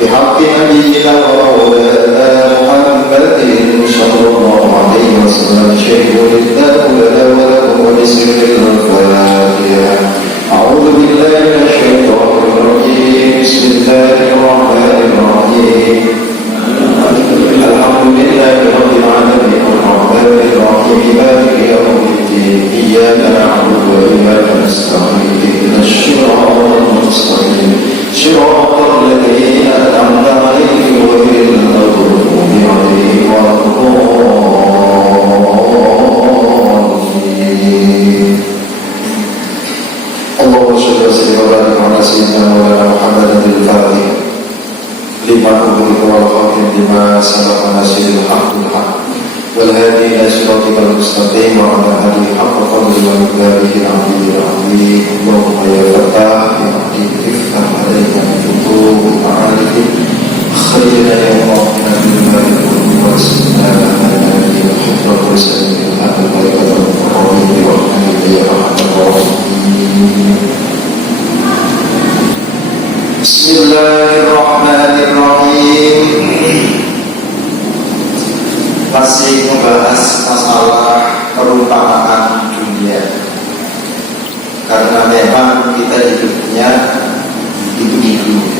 بحق نبينا ومولانا محمد صلى الله عليه وسلم الشيء لله وله بسم الفاتحة. أعوذ بالله من الشيطان الرجيم. بسم الله الرحمن الرحيم. الحمد لله رب العالمين الرحمن الرحيم مالك يوم الدين إياك نعبد وإياك نستعين اهدنا الصراط المستقيم صراط الذين أنعمت عليهم غير المغضوب عليهم ولا الضالين. اللهم صل وسلم وبارك على سيدنا مولانا محمد الفاتح لما أغلق والخاتم لما سبق ناصر الحق بالحق والهادي إلى صراطك المستقيم وعلى آله حق قدره ومقداره العظيم. اللهم يا فتاح يا عظيم افتح علينا من فتوح المعارف خيرنا يا ربنا بالمال واسمنا لنا الحفظ وسلم هذا البيت الرحيم ورحمة يا رحمن الرحيم. بسم الله الرحمن الرحيم. Masih membahas masalah perumpamaan dunia, karena memang kita hidupnya itu di dunia.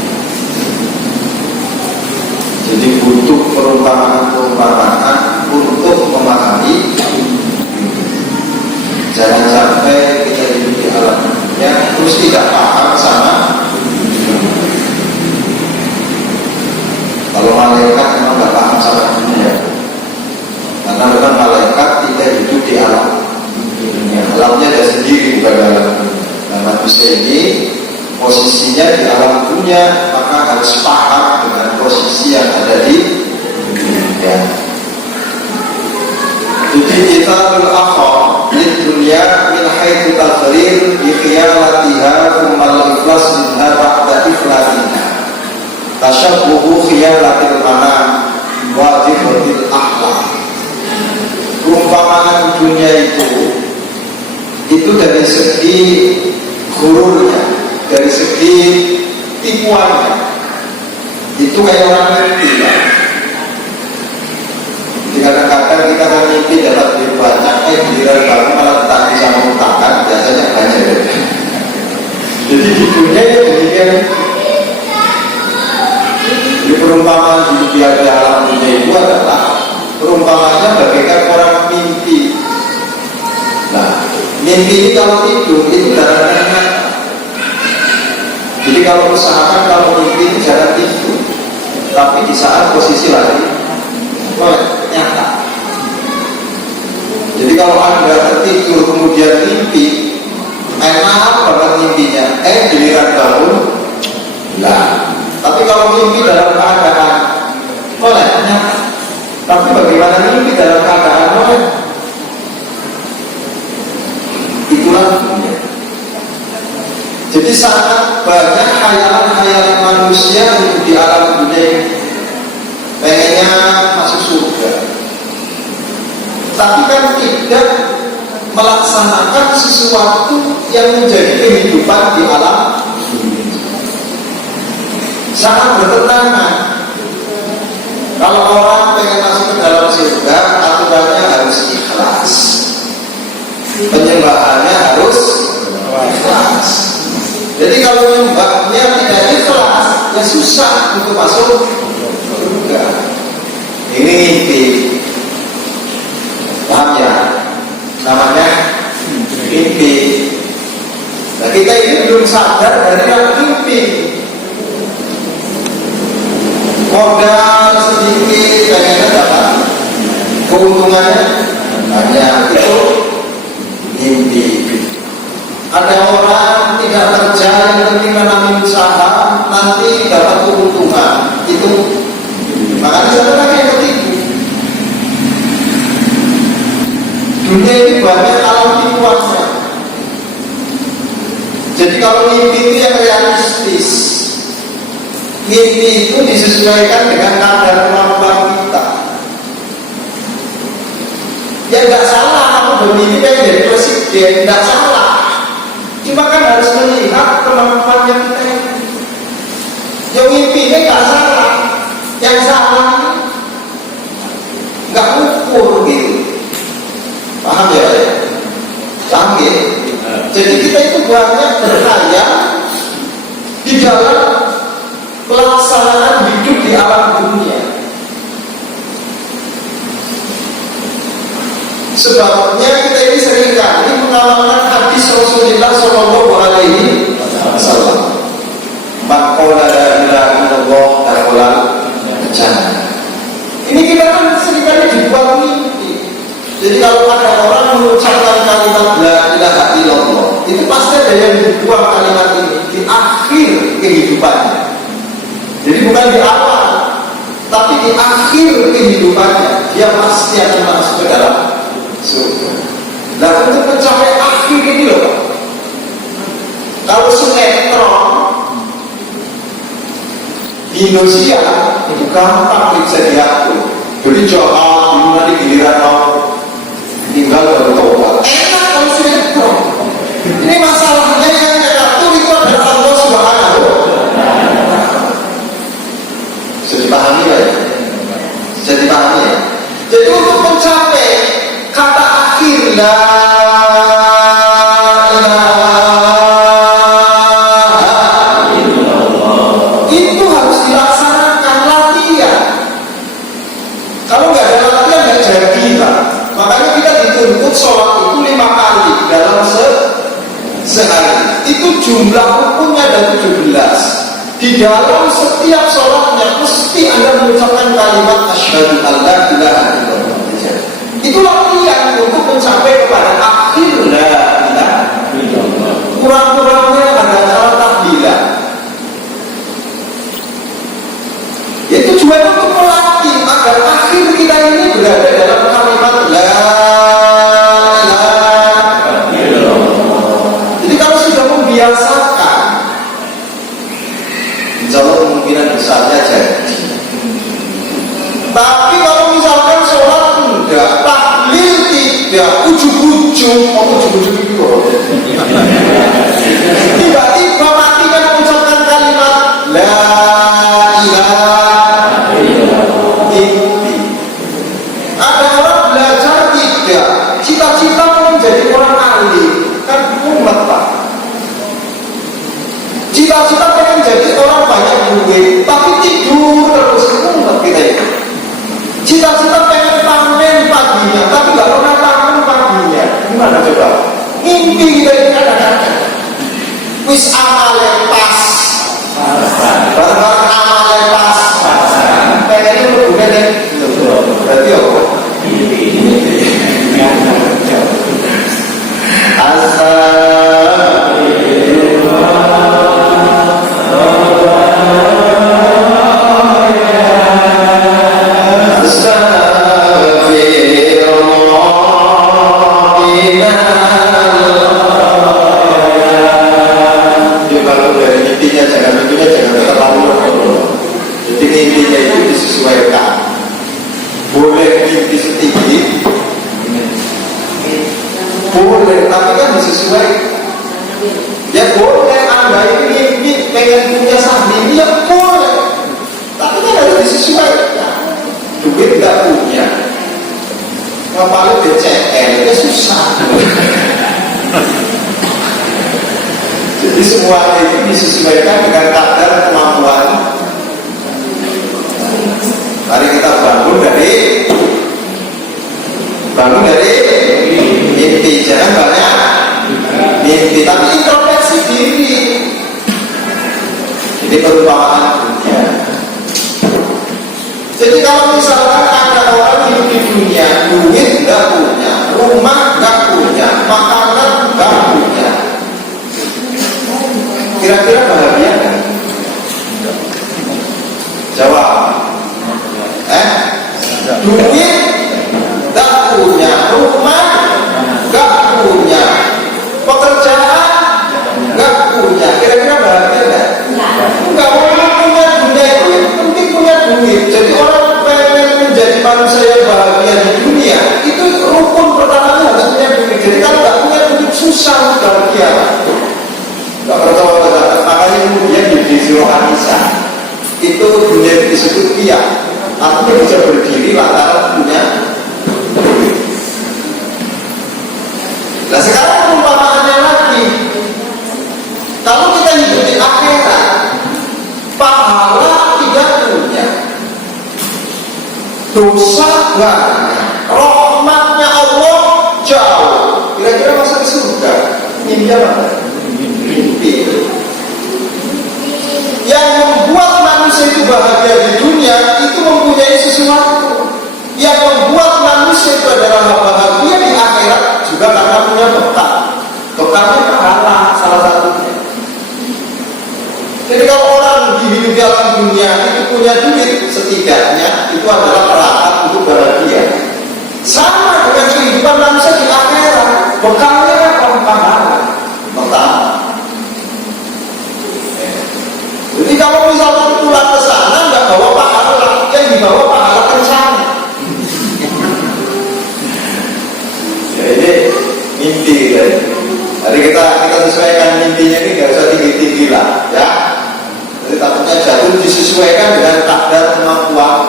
Jadi butuh perumpamaan-perumpamaan untuk memahami. Jangan sampai kita hidup di alam dunia terus tidak paham sama. Kalau malaikat memang tidak paham sama dunia, karena memang malaikat tidak hidup di alam dunia. Alamnya ada sendiri, bukan alam dunia. Nah, manusia ini posisinya di alam dunia, maka harus paham dengan posisi yang ada di dunia. Jadi kita berakhir di dunia min haitsu taqrir bi khiyalatiha thumma al-iflas minha ba'da iflatiha. Tashabbuhu khiyalatil manam wajibatil akhlaq. Perumpamaan dunia itu dari segi gururnya, dari segi tipuannya, itu kayak orang mimpi ya. Jadi kadang-kadang kita mimpi dapat duit banyak, giliran bangun malah tak bisa mengutangkan, biasanya banyak ya. Jadi di dunia itu demikian. Di perumpamaan di alam dunia itu adalah perumpamannya bagaikan orang mimpi. Nah, mimpi ini kalau tidur itu darahnya nyata. Jadi kalau usahakan kalau mimpi itu jangan tidur, tapi di saat posisi lagi nyata. Jadi kalau Anda tertidur kemudian mimpi, enak banget mimpinya, giliran bangun, lah. Tapi kalau mimpi dalam keadaan nyata. Tapi bagaimana mimpi dalam keadaan molek? Itulah dunia. Jadi sangat banyak khayalan-khayalan manusia untuk di alam dunia ini. Pengennya masuk surga, tapi kan tidak melaksanakan sesuatu yang menjadi kehidupan di alam dunia. Sangat bertentangan. Kalau orang pengen masuk ke dalam surga, aturannya harus ikhlas, penyembahannya harus ikhlas. Jadi kalau menyembahnya tidak ikhlas, ya susah untuk masuk surga. Ini mimpi, paham ya? Namanya mimpi. Nah, kita ini belum sadar dari yang mimpi. Modal sedikit, pengennya dapat keuntungannya banyak, itu mimpi. Ada orang tidak kerja, yang penting menanam usaha, nanti dapat keuntungan, itu makanya sebenarnya yang ketiga. Dunia ini banyak alam tipuannya. Jadi kalau mimpi itu yang realistis, mimpi itu disesuaikan dengan kadar kemampuan kita. Ya nggak salah aku bermimpi pengen jadi presiden, nggak salah. Cuma kan harus melihat kemampuannya kita. Yang mimpi ini nggak salah, yang salah nggak ukur gitu. Sebabnya kita ini seringkali mengamalkan hadis Rasulullah Shallallahu Alaihi Wasallam. Maqala la ilaha illallah dakhala jannah. Ini kita kan seringkali dibuat mimpi. Jadi kalau ada orang mengucapkan kalimat la ilaha illallah, itu pasti ada yang dibuang kalimat ini di akhir kehidupannya. Jadi bukan di awal, tapi di akhir kehidupannya dia pasti akan masuk ke dalam surga. Nah, untuk mencapai akhir ini loh, kalau sinetron di Indonesia itu gampang bisa diatur. Jadi jangan nanti giliran mau tinggal baru tobat. Enak kalau sinetron. Ini masalahnya yang diatur itu adalah Allah Subhanahu. Bisa dipahami ya? Bisa dipahami ya? Jadi untuk mencapai kata akhir la itu harus dilaksanakan latihan. Kalau nggak ada latihan nggak jadi lah. Makanya kita dituntut sholat itu 5 kali dalam sehari. Itu jumlah rukunnya ada 17. Di dalam setiap sholatnya mesti Anda mengucapkan kalimat asyhadu an la ilaha illallah. Itu latihan untuk mencapai kepada akhir la ilaha illallah. Kurang-kurangnya ada cara tahlilan. Itu juga untuk melatih agar akhir kita ini berada dalam kalimat la ilaha illallah. Jadi kalau sudah membiasakan, insya Allah kemungkinan besarnya jadi. Tapi kalau misalkan sholat enggak, tahlil tidak, ujung-ujung itu tiba-tiba mati kan mengucapkan kalimat la ilaha illallah. Ada orang belajar tidak, cita-cita menjadi orang alim, kan umat Pak. Cita-cita pengen jadi orang banyak duit, tapi tidur terus, umat kita itu. Cita-cita pengen panen paginya, tapi gak pernah panen paginya. Gimana coba? Mimpi kita ini kadang-kadang wis amale pas, barang-barang amale pas, pengennya berguna deh. Berarti apa? Intinya itu disesuaikan. Boleh mimpi setinggi, boleh, tapi kan disesuaikan. Ya boleh Anda ini mimpi pengen punya sapi, ya boleh, tapi kan harus disesuaikan. Duit nggak punya, ngapalin DCL itu susah. Jadi semua itu disesuaikan dengan kadar kemampuan. Mari kita bangun dari mimpi, jangan banyak mimpi, tapi introspeksi diri. Ini perumpamaan dunia. Jadi kalau misalkan ada orang hidup di dunia, duit nggak punya, rumah nggak punya, makanan nggak punya, kira-kira bahagia kan? Jawab. Duit gak punya, rumah gak punya, pekerjaan gak punya, kira-kira bahagia gak? Enggak, orang punya dunia itu penting punya duit. Jadi orang pengen menjadi manusia yang bahagia di dunia, itu rukun pertamanya harus punya duit. Jadi kalau gak punya duit susah bahagia. Gak percaya, makanya kemudian di surah An-Nisa itu dunia disebut qiyam. Artinya bisa berdiri lantaran punya duit. Nah sekarang perumpamaannya lagi, kalau kita hidup di akhirat, pahala tidak punya, dosa banyak, rahmatnya Allah jauh. Kira-kira masuk ke surga. Mimpi apa? Mimpi. Yang membuat manusia itu bahagia di dunia itu mempunyai sesuatu. Yang membuat manusia itu adalah bahagia di akhirat juga karena punya bekal. Bekalnya pahala salah satunya. Jadi kalau orang hidup di alam dunia itu punya duit, setidaknya itu adalah perangkat untuk bahagia. Sama dengan kehidupan manusia di akhirat, bekalnya apa? Pahala. Pertama. Jadi kalau misalkan pulang ke sana nggak bawa pahala, yang dibawa pahala rencana. Ya ini mimpi kan. Jadi kita sesuaikan mimpinya ini nggak usah tinggi-tinggi lah, ya. Jadi takutnya jatuh disesuaikan dengan kadar kemampuan.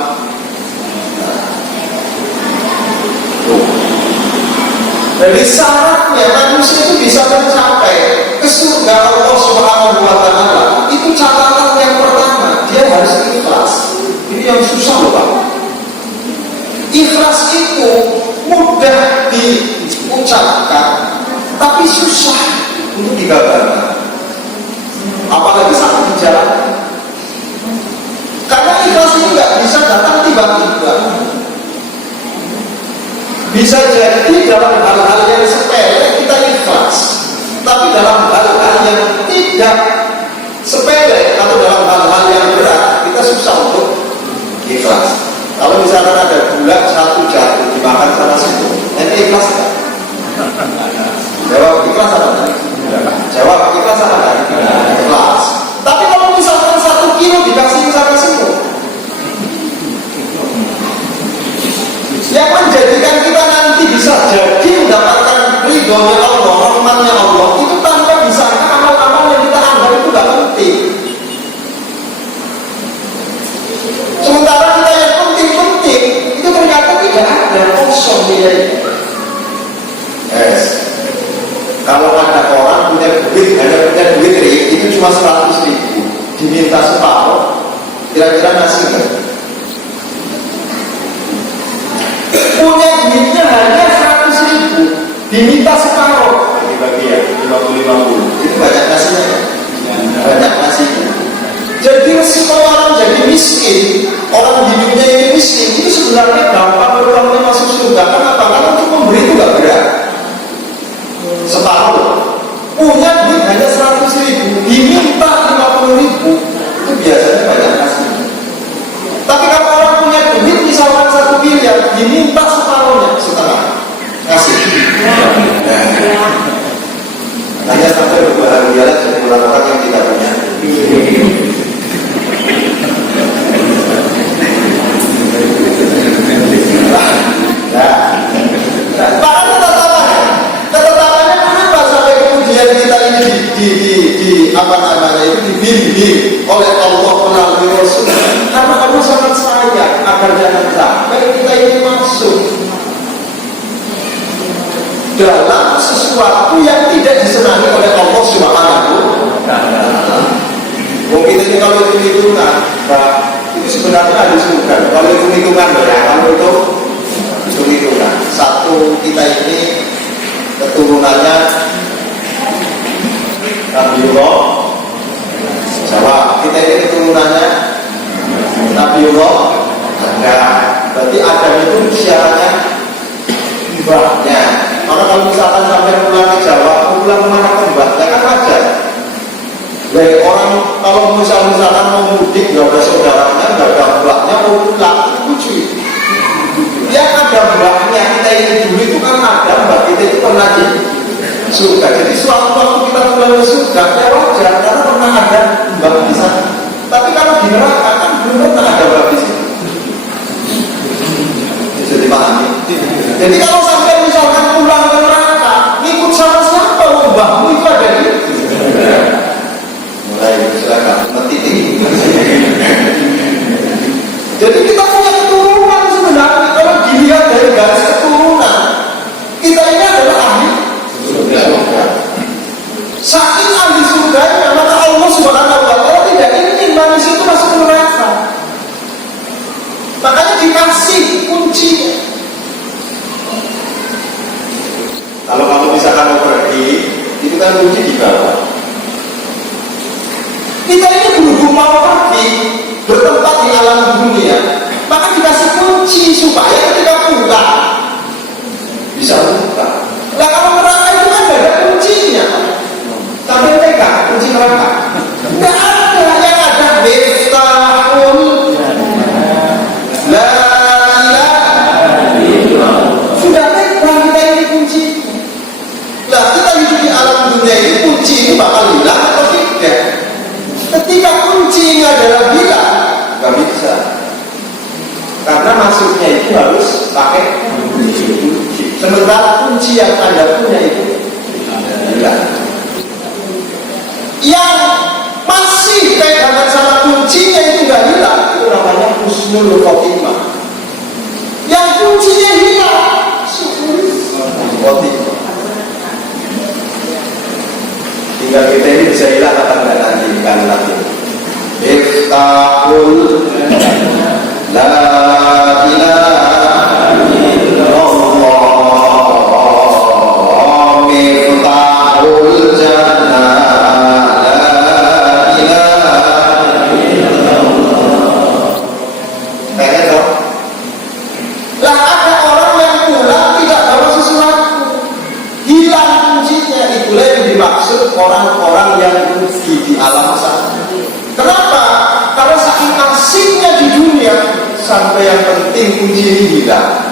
Jadi syaratnya manusia itu bisa mencapai ke surga Allah Subhanahu wa Ta'ala. Itu catatan yang pertama, dia harus ikhlas. Ini yang susah loh Pak. Ikhlas itu mudah diucapkan, tapi susah untuk digambarkan. Apalagi saat di jalan. Karena ikhlas ini nggak bisa datang tiba-tiba. Bisa jadi dalam hal-hal yang sepele kita ikhlas, tapi dalam hal-hal yang tidak sepele atau dalam hal-hal yang berat kita susah untuk ikhlas. Kalau misalkan ada gula satu jatuh dimakan sama situ, nanti ikhlas kan? Jawab ikhlas apa tadi? Jawab ikhlas apa tadi? Ikhlas. Tapi kalau misalkan 1 kilo dikasih sama situ, yang menjadikan kita nanti bisa jadi mendapatkan ridhonya Allah, rahmatnya Allah, itu tanpa disangka amal-amal yang kita anggap itu gak penting. Sementara kita yang penting-penting itu ternyata tidak ada, kosong nilainya. Yes. Kalau ada orang punya duit, itu cuma 100.000, diminta separuh, kira-kira ngasih nggak? Punya duitnya hanya 100.000, diminta separuh, dibagi ya 50-50, itu banyak ngasihnya ya? Banyak ngasihnya. Jadi resiko orang jadi miskin, orang hidupnya ini miskin, itu sebenarnya gampang orang masuk surga. Kenapa? Karena untuk memberi itu gak berat. Separuh. Punya duit hanya 100.000, diminta 50.000, itu biasanya banyak ngasihnya. Tapi kalau orang punya duit misalkan 1 miliar, diminta separuhnya, setengah ngasih. Hanya sampai berbahagia jadi orang-orang yang tidak punya. Bahkan ketetapannya kenapa sampai kemudian kita ini dibimbing oleh Allah melalui Rasul. Karena Allah sangat sayang agar jangan sampai kita ini masuk dalam sesuatu yang tidak disenangi oleh Allah Subhanahu wa Ta'ala. Mungkin ini kalau hitung-hitungan, itu sebenarnya ada surga. Kalau hitung-hitungan ya, kalau itu hitung-hitungan. Satu kita ini keturunannya Nabiullah. Jawab, kita ini keturunannya Nabiullah. Enggak. Berarti Adam itu usianya mbahnya. Karena kalau misalkan sampai pulang ke Jawa, pulang kemana ke mbahnya kan wajar. Dari orang kalau misalkan mau mudik nggak ada saudaranya, nggak ada mbahnya, mau pulang lucu. Yang ada mbahnya kita ini dulu itu kan ada mbah kita itu pernah di surga. Jadi suatu waktu kita pulang ke surga ya wajar karena pernah ada mbah di sana. Tapi kalau di neraka kan belum pernah ada mbah di situ. Bisa dipahami. Jadi kalau sampai misalkan pulang ke neraka, ngikut sama siapa? Mbahmu itu ada di mulai silakan mati ini. Jadi kita punya keturunan sebenarnya. Kalau dilihat dari garis keturunan, kita ini adalah ahli surga. Saking ahli surganya, maka Allah Subhanahu wa Ta'ala tidak ingin manusia itu masuk ke neraka. Makanya dikasih kuncinya. misalkan mau pergi, itu kan kunci di bawah. Kita ini berhubung mau pergi, bertempat di alam dunia, maka dikasih kunci supaya ketika pulang bisa buka. Lah kalau neraka itu kan gak ada kuncinya. Sampai pegang kunci neraka. Nggak ada, yang ada miftahul la ilaha illallah. Sudah pegang kita ini kunci. Lah kita hidup di alam dunia ini kunci ini bakal hilang atau tidak? Ketika kunci ini adalah hilang, nggak bisa. Karena masuknya itu harus pakai kunci. Sementara kunci yang Anda punya itu hilang. Yang masih pegangan sama kuncinya itu nggak hilang, itu namanya husnul khotimah. Yang kuncinya hilang, syukur khotimah. Tinggal kita ini bisa hilang apa enggak nanti kan nanti. Iftahul la ilaha illallah, miftahul jannah. Maksud orang-orang yang rugi di alam sana. Kenapa? Karena saking asiknya di dunia sampai yang penting kunci ini hilang.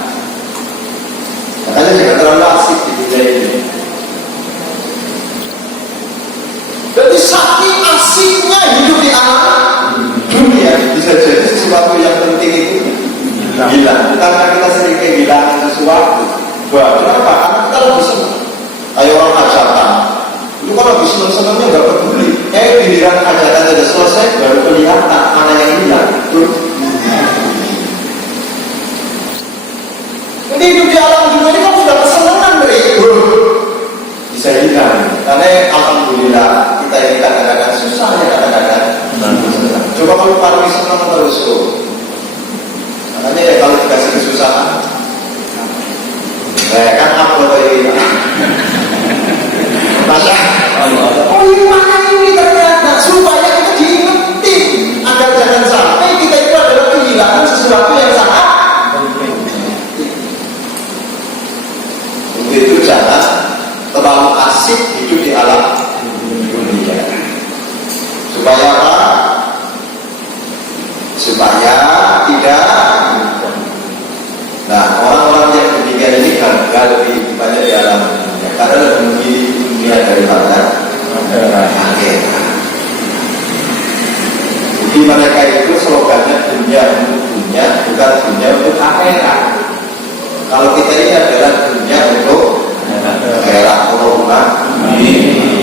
Makanya jangan terlalu asik di dunia ini. Jadi saking asiknya hidup di alam dunia, bisa jadi sesuatu yang penting itu hilang. Karena kita sering kehilangan sesuatu. Kenapa? Karena kita lebih senang. Kayak orang hajatan. Itu kalau habis seneng-senengnya nggak peduli. Giliran hajatan sudah selesai baru kelihatan mana yang hilang. Jadi hidup di alam dunia ini kan sudah kesenangan dari bisa hilang. Karena alhamdulillah kita ini kadang-kadang susah ya kadang-kadang. Coba kalau paling senang terus tuh. Makanya ya kalau dikasih kesusahan, kan apa ini? Masa, oh ini mana ini ternyata supaya kita diingetin agar jangan sampai kita itu adalah kehilangan sesuatu yang sangat penting. Untuk itu jangan terlalu asik hidup di alam dunia. Supaya apa? Supaya tidak. Nah, orang-orang yang demikian ini gagal lebih banyak di alam dunia karena lebih memilih dunia daripada akhirat. Jadi mereka itu slogannya dunia untuk dunia, bukan dunia untuk akhirat. Kalau kita ini adalah dunia untuk akhirat. Allahumma amin.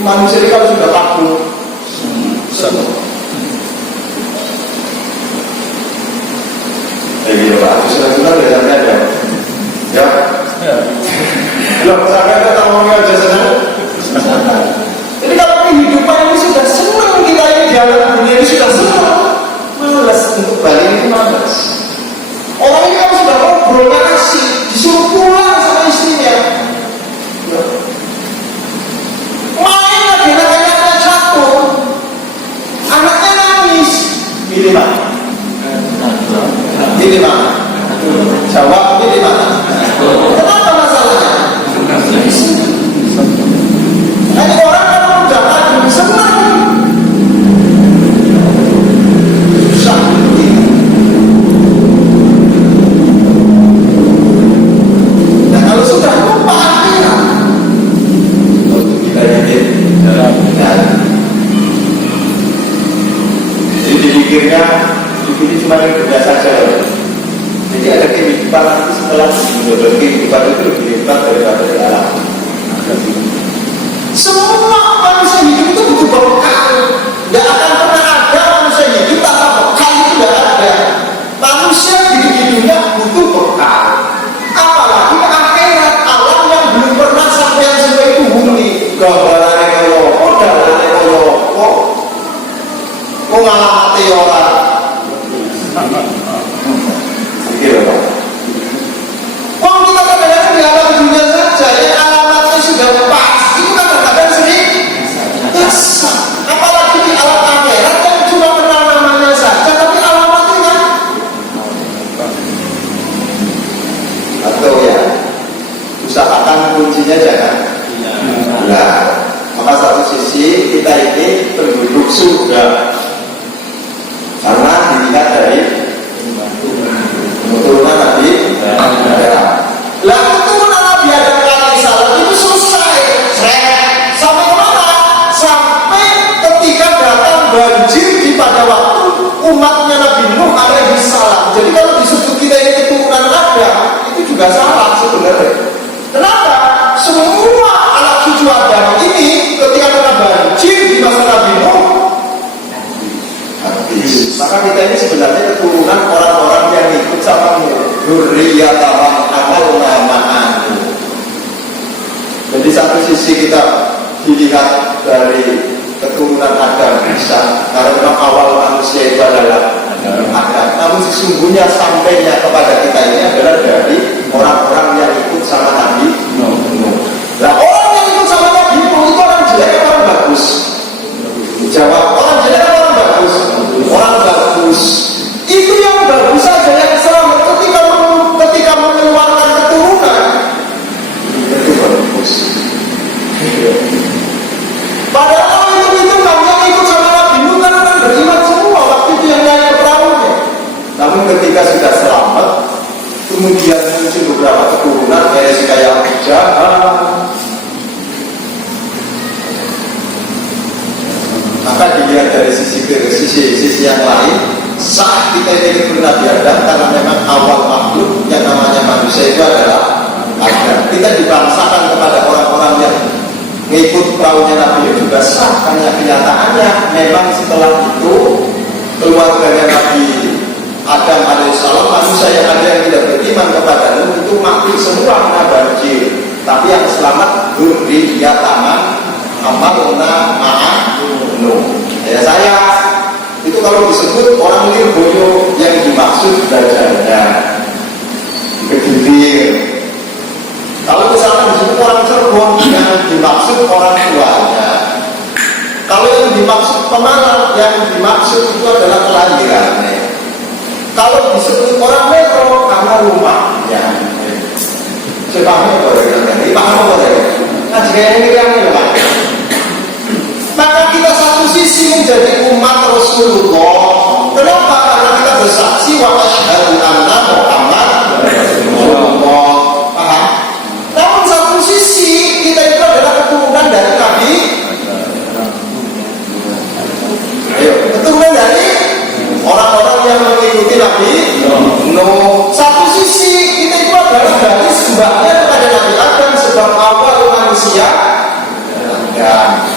Manusia ini kalau sudah takut gitu Pak, sudah ada ya. Loh, sampai kita ngomongnya aja senang. Jadi kalau kehidupan ini sudah senang, kita ini di alam dunia ini sudah senang, malas untuk balik itu malas. Orang ini kan sudah ngobrol ngasih, disuruh pulang sama istrinya. Main lagi, anaknya jatuh, anaknya nangis. Pilih mana? Pilih mana? Jawab pilih mana? Kenapa masalahnya? Ini orang kalau udah maju senang, susah. Nah kalau sudah lupa akhirat, waktu kita yakin dalam benar. Jadi dipikirnya ini cuma dunia saja. Jadi ada kehidupan nanti setelah menurut kehidupan itu lebih hebat daripada di alam. Semua manusia hidup itu butuh bekal. Tidak akan pernah ada manusia hidup tanpa bekal, itu tidak ada. Manusia hidup di dunia butuh bekal. Apalagi akhirat, alam yang belum pernah sampai semua itu huni. Gambarannya kaya apa, dalannya kaya apa, kok ngalamati orang. Pikir apa? Kok kita kadang-kadang di alam dunia saja yang alamatnya sudah pas, itu kan kadang-kadang sering biasa. Apalagi di alam akhirat yang cuma kenal namanya saja, tapi alamatnya kan. Atau ya, usahakan kuncinya jangan. Nah, maka satu sisi kita ini penduduk surga, karena dilihat dari keturunan Nabi Adam. Lah keturunan Nabi Adam alaihissalam itu selesai. Sampai mana? Sampai ketika datang banjir di pada waktu umatnya Nabi Nuh alaihissalam. Jadi kalau disebut kita ini keturunan Adam, itu juga salah sebenarnya. Kenapa? Semua anak cucu Adam ini ketika kena banjir di masa Nabi Nuh habis. Maka kita ini sebenarnya keturunan orang-orang yang ikut sama dzurriyyatan amalna ma'ahu. Jadi satu sisi kita dilihat dari keturunan Adam bisa, karena memang awal manusia itu adalah Adam. Namun sesungguhnya sampainya kepada kita ini adalah dari orang-orang yang ikut sama Nabi Nuh. Nah, orang yang ikut sama Nabi Nuh itu orang jelek atau orang bagus? Jawab, orang jelek atau orang bagus? Orang bagus. Itu yang bagus saja yang selamat ketika mengeluarkan keturunan. Itu bagus. Padahal itu kamu yang ikut sama Nabi Nuh kan beriman semua waktu itu yang naik ke perahunya. Namun ketika sudah selamat, kemudian muncul beberapa keturunan kayak jahat. Maka dilihat dari sisi yang lain, saat kita ini keturunan Nabi Adam, karena memang awal makhluk yang namanya manusia itu adalah Adam. Kita dibangsakan kepada orang-orang yang mengikut perahunya Nabi juga sah, karena kenyataannya memang setelah itu keluarganya Nabi Adam alaihissalam, manusia yang ada yang tidak beriman kepada Nuh itu mati semua kena banjir. Tapi yang selamat dzurriyyatan amalna ma'ahu. Ya saya itu kalau disebut orang Lirboyo yang dimaksud belajarnya Kediri. Kalau misalnya disebut orang Cirebon yang dimaksud orang tuanya. Kalau yang dimaksud Pemalang, yang dimaksud itu adalah kelahirannya. Kalau disebut orang Metro karena rumahnya. Sepahnya boleh ini paham boleh. Nah jika ini yang Pak. Maka kita satu sisi menjadi umat Rasulullah. Kenapa? Karena kita bersaksi wa asyhadu anna Muhammad Rasulullah. Paham? Namun satu sisi kita itu adalah keturunan dari Nabi. Ayo, keturunan dari orang-orang yang mengikuti Nabi Nuh. Satu sisi kita itu adalah dari sembahnya kepada Nabi Adam, sebab awal manusia Adam.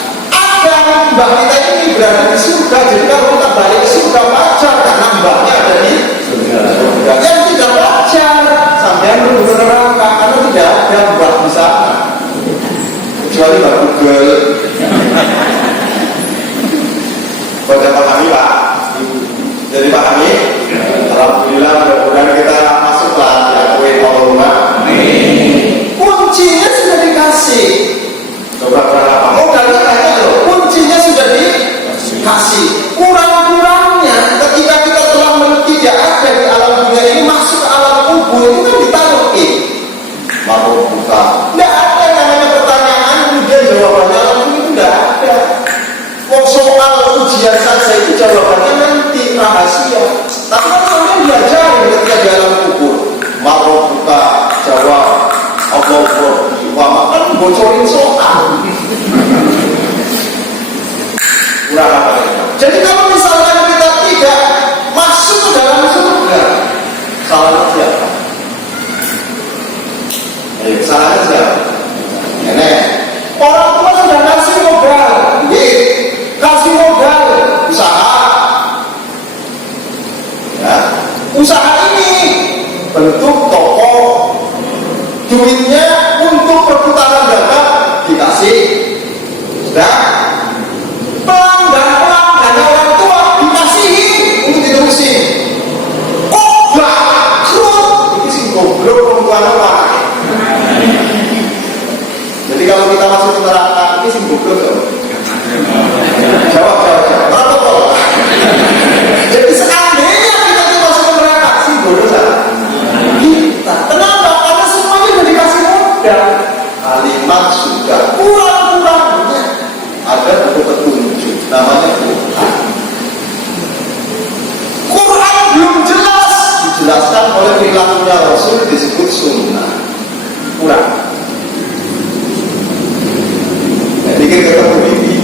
Mbah kita ini berada di surga. Jadi kalau kita balik ke surga wajar, karena mbahnya ada di surga. Yang tidak wajar sampai menuju neraka, karena tidak ada mbah di sana. kecuali Pak Google. Pada pahami Pak. Jadi pahami. Alhamdulillah, mudah-mudahan kita masuklah diakui Allahumma. Kuncinya sudah dikasih. Coba berapa? Modalnya banyak loh. Kuncinya sudah dikasih. Kurang-kurangnya ketika kita telah tidak ada di alam dunia ini, masuk ke alam kubur itu kan ditaruhin. Mau buka? Tidak ada namanya pertanyaan kemudian jawabannya langsung, itu tidak ada. Soal ujian saja itu jawabannya nanti rahasia. Tapi kan kalian belajar ketika di alam kubur. Mau buka? Jawab. Allah kan bocorin soal. Kurang apa ya? Jadi kalau misalkan kita tidak masuk ke dalam surga, salahnya siapa? Salahnya siapa? Nenek. Orang tua sudah kasih modal, kasih modal usaha. Ya, usaha ini bentuk toko, duitnya untuk perputaran dagang dikasih, sudah. Pelanggan orang tua dikasihi untuk diterusin. Kok bangkrut? Ini sih goblok perempuan apa? Jadi kalau kita masuk ke neraka, ini sih goblok ya? Jawab. Protokol. Jadi seandainya kita masuk ke neraka, sih bodoh salah. Kita. Kenapa? Karena semuanya sudah dikasih modal. Kalimat sudah kurang-kurangnya ada buku petunjuk, namanya Quran. Quran belum jelas, dijelaskan oleh perilakunya Rasul, disebut sunnah. Kurang. Jadi kita ketemu ini.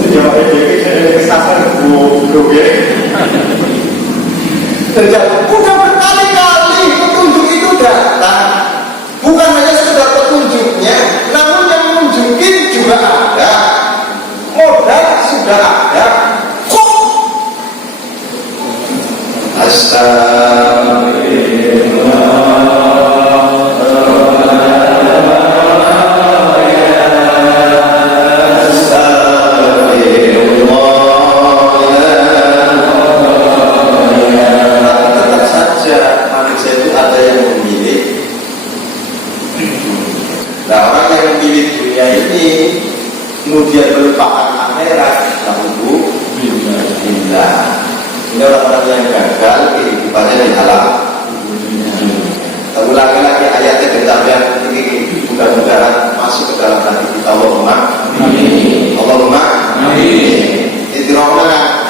Jadi orang ini jadi kesasar goblok ya. Udah berkali-kali petunjuk itu datang. Bukan hanya sekedar petunjuknya, namun yang menunjukin juga ada. Modal sudah ada. Kok? Tetap saja manusia itu ada yang memilih. Nah, orang yang memilih dunia ini kemudian melupakan akhirat, lalu bila ini orang-orang yang gagal kehidupannya di alam. Ulangi lagi ayatnya dan ini mudah-mudahan masuk ke dalam hati kita. Allahumma amin. Allahumma amin. Idrona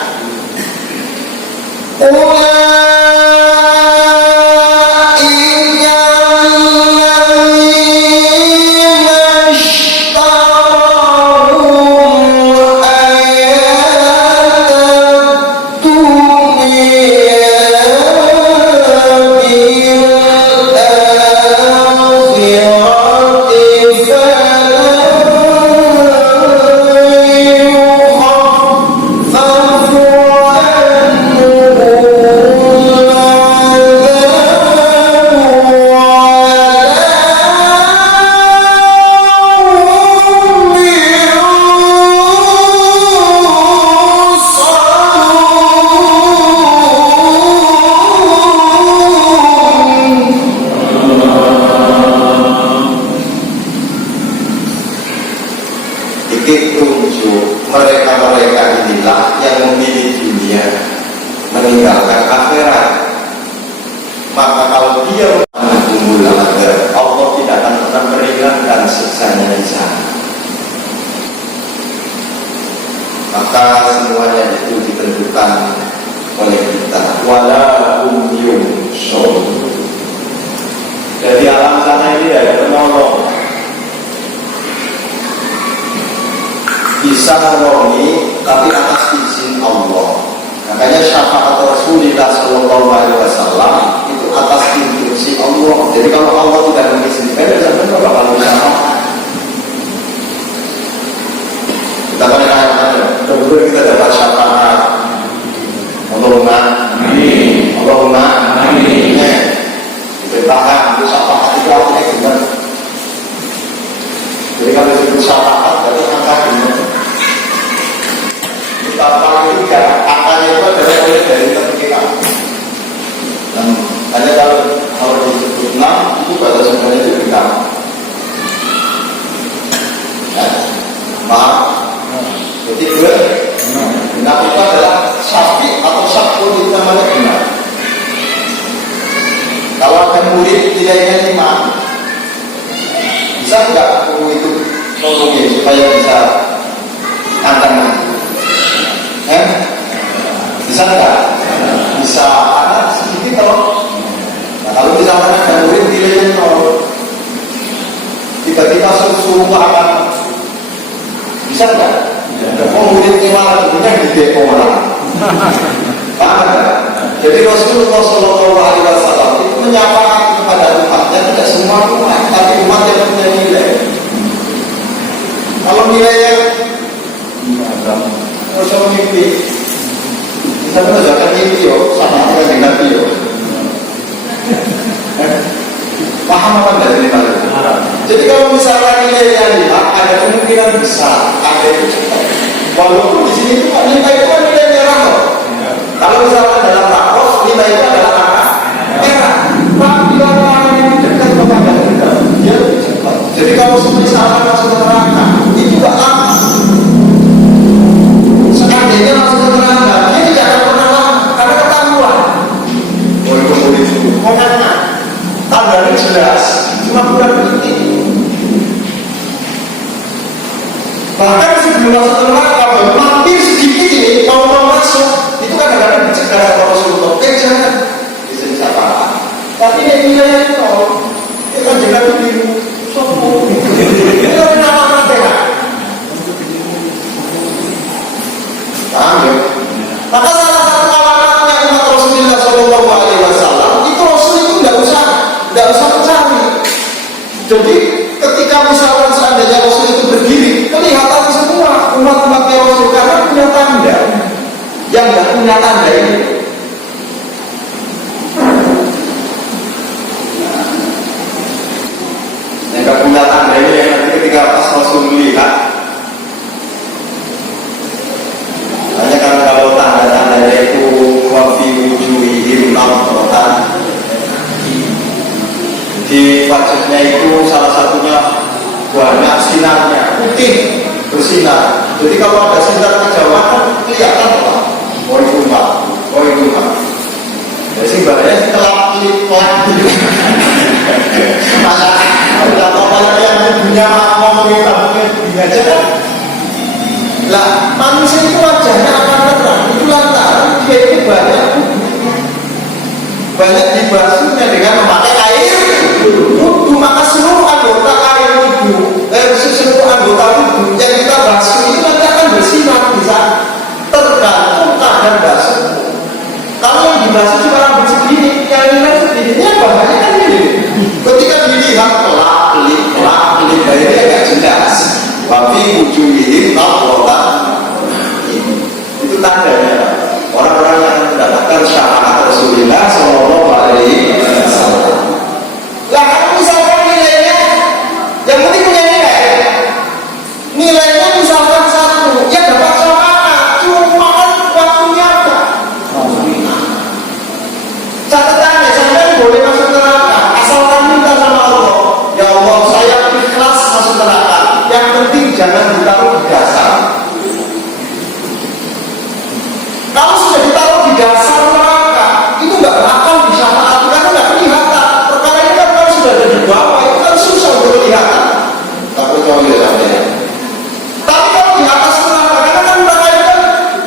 mereka-mereka inilah yang memilih dunia meninggalkan akhirat. Maka kalau dia menunggu akhirat, Allah tidak akan pernah meringankan siksanya di sana. Maka semuanya itu ditentukan oleh kita. Wala yunshur. Jadi alam sana ini ada penolong. Bisa menolongi tapi atas izin Allah. Makanya syafaat Rasulullah SAW itu atas instruksi Allah. Jadi kalau Allah tidak mengizinkan, jangan bakal bersyafaat. Kita pada ayat-ayat, kemudian kita dapat syafaat. Allahumma amin. Allahumma amin. Kita paham, itu syafaat itu artinya gimana? Jadi kalau disebut syafaat dari angka ini. Kita paling tiga, angkanya itu adalah mulai dari kita. Dan hanya kalau disebut 6 itu batas sebenarnya itu kita. Maaf. Jadi benar itu adalah sapi atau sabun itu namanya benar. Kalau ada murid nilainya 5, bisa nggak guru itu tolongin supaya bisa angkat? Bisa nggak? Bisa, anak sedikit toh. Nah, kalau misalkan ada murid nilainya 0, tiba-tiba suruh makan, bisa nggak? Oh, muridnya malah punya di depo malah. Paham nggak? Jadi Rasulullah SAW itu menyapa kepada umatnya, tidak semua umat, tapi umat yang punya nilai. Kalau nilainya kalau mimpi, kita mengerjakan mimpi sama dengan mimpi paham apa dari lima itu? Jadi kalau misalnya nilainya 5, ada kemungkinan besar ada itu cepat. Walaupun di sini itu kan 5 itu kan nilai merah loh. Kalau misalnya dalam rakos 5 itu adalah angka merah. Tapi kalau orang yang dekat kepada kita, dia lebih cepat. Jadi kalau misalnya masuk ke neraka, itu juga lama. Seandainya masuk ke neraka, dia tidak akan pernah lama karena ketahuan. Walaupun itu, karena tandanya jelas, cuma bukan penting. Bahkan sebelum masuk ke neraka, mampir sedikit ini, mau masuk, itu kadang-kadang dicegah sama Rasulullah. Jangan, bisa siapa? Tapi nilainya itu, itu kan jangan biru, sopo. Itu kan nama tengah. Paham ya? Maka salah satu alamatnya umat Rasulullah SAW itu Rasul itu tidak usah mencari. Jadi ketika misalkan seandainya Rasul itu berdiri, kelihatan semua umat-umatnya Rasul karena punya tanda. Yang tidak punya tanda ini, yang tidak punya tanda ini yang nanti ketika pas Rasul melihat, hanya karena kalau tanda-tandanya itu wafi wujuhihim amrotan, di wajahnya itu salah satunya banyak sinarnya, putih bersinar. Jadi kalau ada sinar kejauhan kelihatan apa? Oh itu Pak. Jadi sebenarnya kelap-kelip masa tidak apa yang punya ngomongin dunia aja kan. Lah manusia itu wajahnya akan terang. Itu lantaran dia itu banyak dibasuhnya dengan memakai air wudhu. Maka seluruh anggota air wudhu, seluruh anggota wudhu yang kita basuh itu nanti akan bersinar, bisa tergantung kadar basuh. Kalau yang dibasuh cuma rambut segini, yang lain segini, ini bahaya kan ini. Ketika dilihat kelap-kelip, ini agak jelas. Wafi wujuhihim amrotan, itu tandanya orang-orang yang mendapatkan syafaat Rasulullah SAW. Lah misalkan nilainya, yang penting punya nilainya misalkan 1, ya dapat syafaat, cuma waktunya apa? Catatannya, sampai boleh masuk neraka, asalkan minta sama Allah, ya Allah saya ikhlas masuk neraka, yang penting jangan ditaruh di dasar. Kalau sudah ditaruh di dasar neraka, itu nggak bakal disyafaati karena nggak kelihatan. Perkara ini kan kalau sudah ada di bawah, itu kan susah untuk kelihatan. Tapi kalau ya. Tapi kalau di atas neraka, karena kan neraka itu kan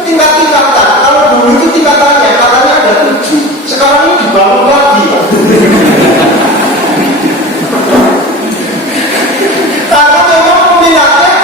tingkat-tingkatan. Kalau dulu itu tingkatannya, katanya ada 7. Sekarang ini dibangun lagi. Karena memang peminatnya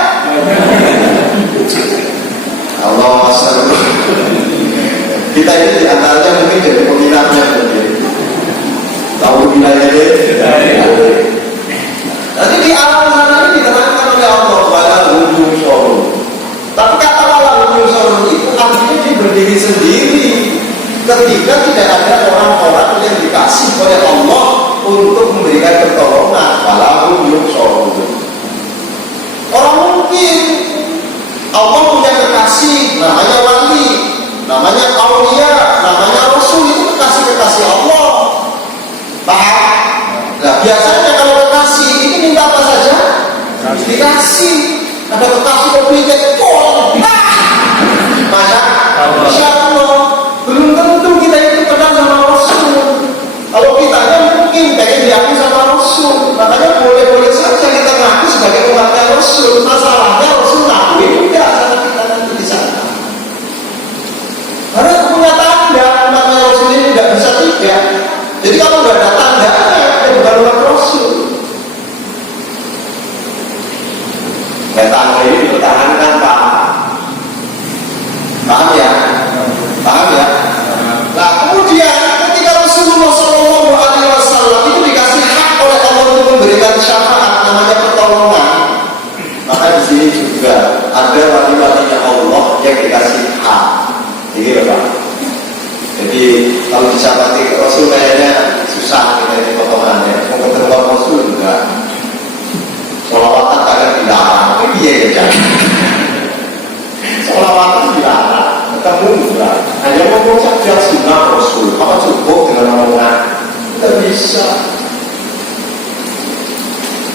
Dikasih. Ada kertas kopi kol. Masa? Insya Allah. Belum tentu kita itu kenal sama Rasul. Kalau kita mungkin pengen diakui sama Rasul. Makanya boleh-boleh saja kita ngaku sebagai umatnya Rasul. Masalahnya Rasul ngaku enggak sama kita nanti di sana. Karena punya tanda umatnya Rasul ini tidak bisa tidak. Jadi kalau nggak ada tandanya, ya bukan umat Rasul. Tanda ini dipertahankan, Pak. Paham ya? Paham ya? Nah kemudian ketika Rasulullah SAW itu dikasih hak oleh Allah untuk memberikan syafaat, namanya pertolongan. Maka di sini juga ada wali-walinya Allah yang dikasih hak. Jadi Pak. Jadi kalau disyafaati Rasul kayaknya susah kita ini potongannya. Mau ketemu Rasul enggak. Sholawatan kadang dilarang. Ini dia ya. Sholawatan dilarang. Ketemu enggak. Hanya ngomong saja sunnah Rasul. Apa cukup dengan omongan? Tidak bisa.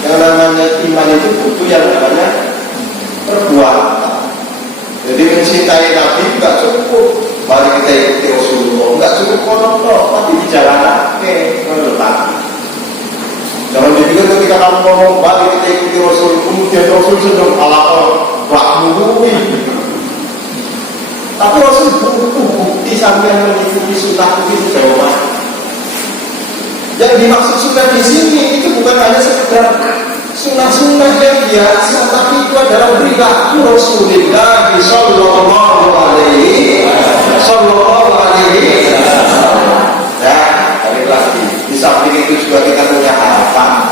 Yang namanya iman itu butuh yang namanya perbuatan. Jadi mencintai Nabi enggak cukup. Mari kita ikuti Rasulullah. Enggak cukup konon-konon, tapi dijalankan. Meletak. Jangan dipikir ketika kamu ngomong mari kita ikuti Rasul, kemudian Rasul sedang lakmui. Tapi Rasul butuh bukti sampai mengikuti sunnah itu sejauh mana. Yang dimaksud sunnah di sini itu bukan hanya sekedar sunnah-sunnah yang biasa, tapi itu adalah perilaku Rasulullah Sallallahu Alaihi Wasallam. Ya, balik lagi. Di samping itu juga kita punya harapan.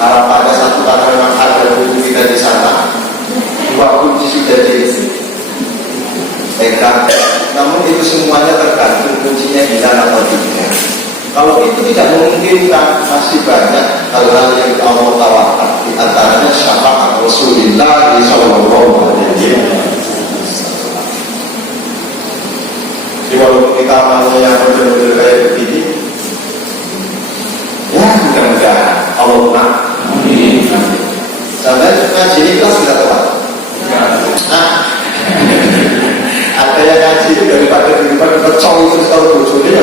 Harapannya satu, karena memang ada guru kita di sana. Dua kunci sudah dipegang. Namun itu semuanya tergantung kuncinya hilang atau tidak. Kalau itu tidak memungkinkan, masih banyak hal-hal yang Allah tawarkan. Di antaranya syafaat Rasulullah Sallallahu Alaihi Wasallam. Jadi walaupun kita amalnya yang benar-benar kayak begini, ya mudah-mudahan Allah amin. Sampai ngaji ini kelas kita tepat. Nah, ada yang ngaji itu daripada kecau terus kalau bojone ya.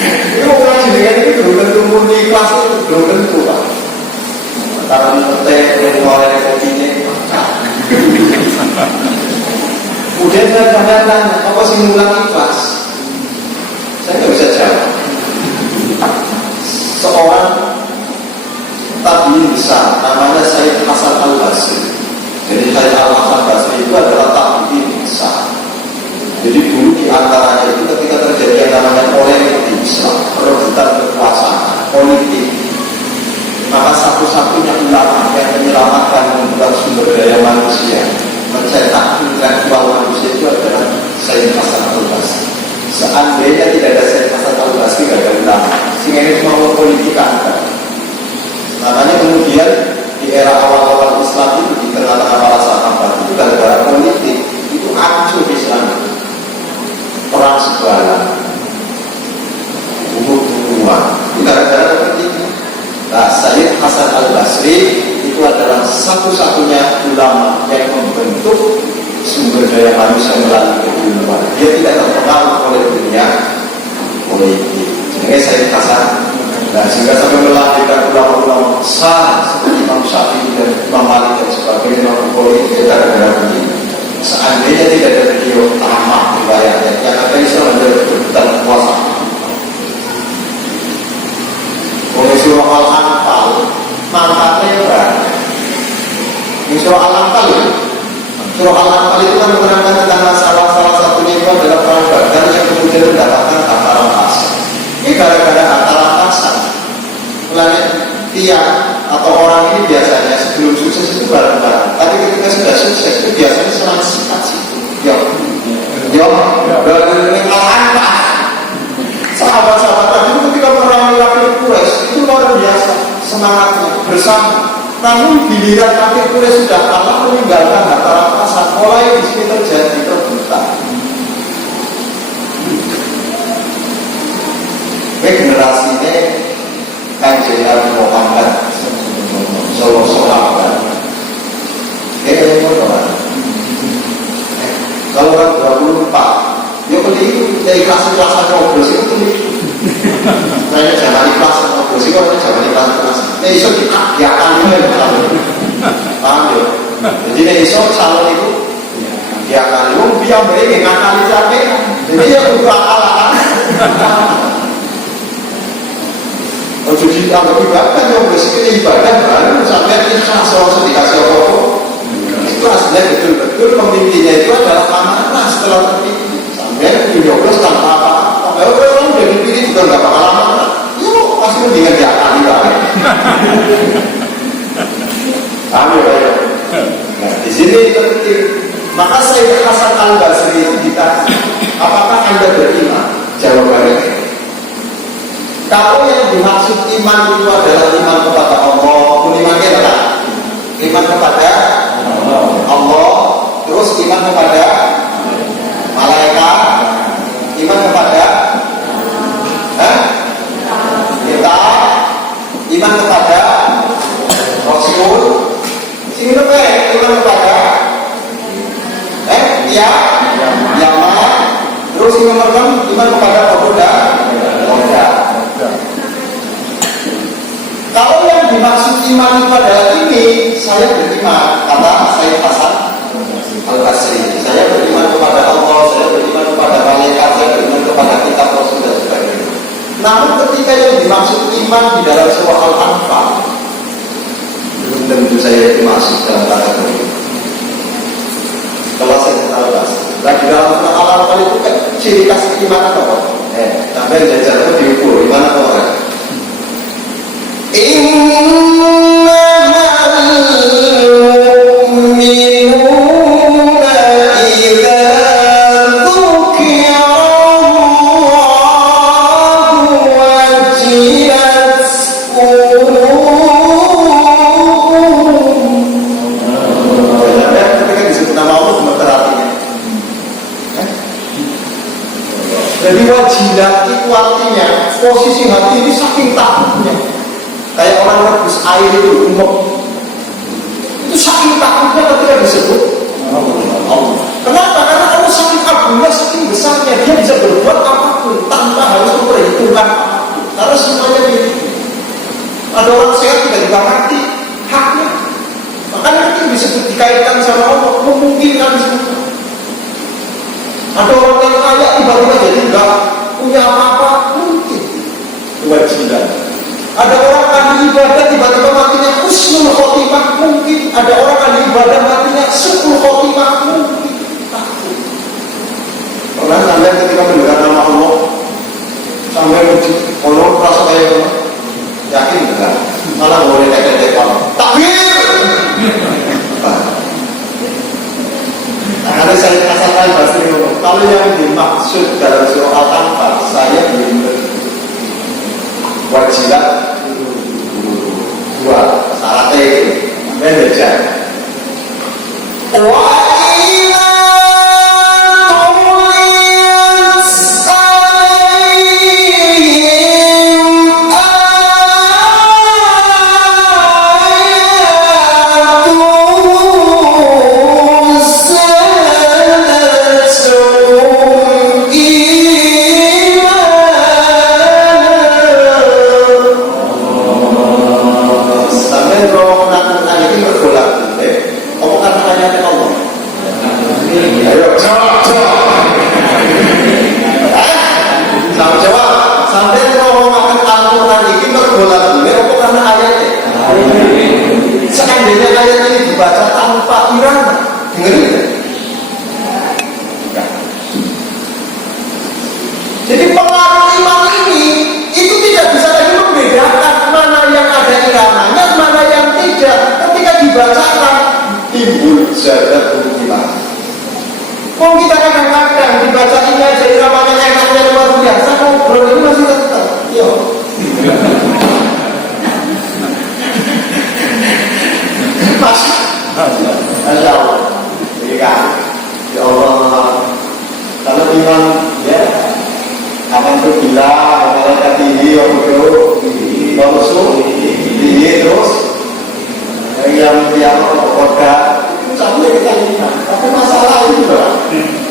Ini mau ngaji dengan ini belum tentu murni kelas itu belum tentu, Pak. Karena teh mulai kopi ini. Kemudian saya tanya, apa sih ngulang ikhlas? Saya nggak bisa jawab. Seorang tabiin besar, namanya Sayyid Hasan Al-Basri. Jadi Sayyid Hasan Al-Basri itu adalah tabiin besar. Jadi dulu di antaranya itu ketika terjadi yang namanya polemik di Islam, perebutan kekuasaan politik, maka satu-satunya ulama yang menyelamatkan membuat sumber daya manusia, mencetak intelektual manusia itu adalah Sayyid Hasan Al-Basri. Seandainya tidak ada Sayyid Hasan Al-Basri, tidak ada ulama. Sehingga ini semua politik ada. Makanya kemudian di era awal-awal Islam itu di tengah-tengah para sahabat itu gara-gara politik itu hancur Islam. Perang sebalan, bunuh-bunuhan, itu gara-gara politik. Nah, Sayyid Hasan Al-Basri itu adalah satu-satunya ulama yang membentuk sumber daya manusia melalui keilmuan. Dia tidak terpengaruh oleh dunia politik. Jadi Sayyid Hasan, nah sehingga sampai melahirkan ulama-ulama besar seperti Imam Syafi'i dan Imam Malik dan sebagainya, ulama politik gara-gara begini. Seandainya tidak ada beliau tamat riwayatnya, yang ada Islam adalah berebutan kekuasaan. Oleh surah Al-Anfal, manfaatnya berapa? Surah Al-Anfal ya? Surah Al-Anfal itu kan menerangkan tentang masalah salah satunya itu adalah perang Badar yang kemudian mendapatkan harta rampasan. Ini gara-gara harta rampasan. Mulanya tiang atau orang ini biasanya sebelum sukses itu bareng-bareng. Tapi ketika sudah sukses itu biasanya selang sikat sih. Dari Al-Anfal. Sahabat-sahabat tadi ketika memerangi kafir Quraisy itu luar biasa semangatnya bersama. Namun giliran kafir Quraisy sudah kalah meninggalkan harta rampasan, mulai di sini terjadi rebutan. Generasinya Kanjeng Nabi Muhammad iso diakan paham ya? Jadi nek iso calon itu diakan wong biar mereka ngakali sampai jadi ya buka akal-akalan ojo ditambah ibadah yang bersihkan ibadah baru sampai ikhlas langsung dikasih apa-apa ikhlas dan betul-betul pemimpinnya itu adalah amanah setelah terpilih sampai dioblos tanpa apa-apa kalau orang udah dipilih juga gak bakal amanah yuk pasti mendingan diakali banget paham ya? Nah di sini penting maka Sayyid Hasan Al-Basri itu ditanya apakah anda beriman? Jawabannya kalau yang dimaksud iman itu adalah iman kepada Allah, iman kita, iman kepada Allah, terus iman kepada malaikat, iman kepada kita, iman kepada Rasul, sini iman kepada Yaman, terus iman kepada Buddha. Kalau yang dimaksud iman itu adalah ini, saya beriman kata Sayyid Hasan Al-Basri. Saya beriman kepada Allah, saya beriman kepada malaikat, saya beriman kepada kitab Rasul dan sebagainya. Namun ketika yang dimaksud iman di dalam surah Al-Anfal, belum tentu saya dimaksud dalam kategori itu. Kalau saya tahu nah di dalam surah Al-Anfal itu kan ciri khas keimanan apa? Sampai jajar itu diukur gimana orang? Jadi wajilat itu artinya posisi hati ini saking takutnya kayak orang rebus air itu umum itu saking takutnya ketika disebut Allah. Kenapa? Karena kalau saking agungnya, saking besarnya dia bisa berbuat apapun tanpa harus memperhitungkan apapun karena semuanya gitu. Ada orang sehat tidak dibakati haknya, makanya itu disebut dikaitkan sama Allah, memungkinkan semua. Ada orang yang kaya tiba-tiba jadi enggak punya apa-apa, mungkin kewajiban. Ada orang ahli ibadah tiba-tiba matinya husnul khotimah, mungkin. Ada orang ahli ibadah matinya su'ul khotimah, mungkin. Takut. Pernah sampai ketika mendengar nama Allah sampai wujud Allah merasa kayak apa? Yakin enggak? Malah boleh tekek-tekek takbir. Karena saya katakan Basri kalau yang dimaksud dalam surah Al-Anfal saya belum wajilat dua syaratnya itu manajer. Seandainya ayat ini dibaca tanpa irama, dengerin ya? Jadi pengaruh iman ini itu tidak bisa lagi membedakan mana yang ada iramanya, mana yang tidak. Ketika dibacakan timbul zadat iman. Kalau kita kadang-kadang dibaca ini aja iramanya enaknya luar biasa, ngobrol ini masih tetap. Yo. Masya Allah, ya Allah, kalau iman ya akan berbilang, malaikat tinggi, Rasul tinggi terus, yang koda itu sampai kita iman. Tapi masalah itu adalah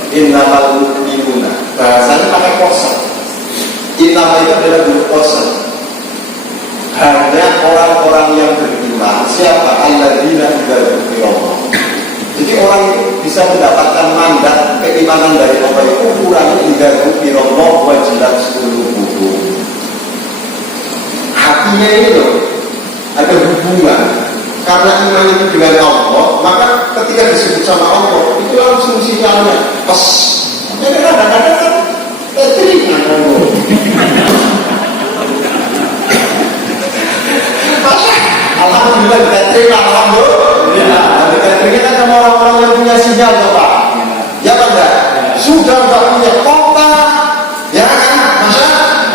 innamal mu'minuna, bahasanya pakai kosan. Innamal itu adalah bentuk kosan. Hanya orang-orang siapa? Alladzina idza dzukirallah. Jadi orang itu bisa mendapatkan mandat keimanan dari Allah itu ukurannya idza dzukirallah wajilat qulubuhum. Hatinya ini loh ada hubungan. Karena iman itu dengan Allah, maka ketika disebut sama Allah itu langsung sinyalnya pas. Jadi kadang-kadang kan telinga Allah. Alhamdulillah kita terima, alhamdulillah. Kita terima kan sama orang-orang yang punya sinyal, Pak. Ya kan enggak? Sudah enggak punya kontak, ya kan?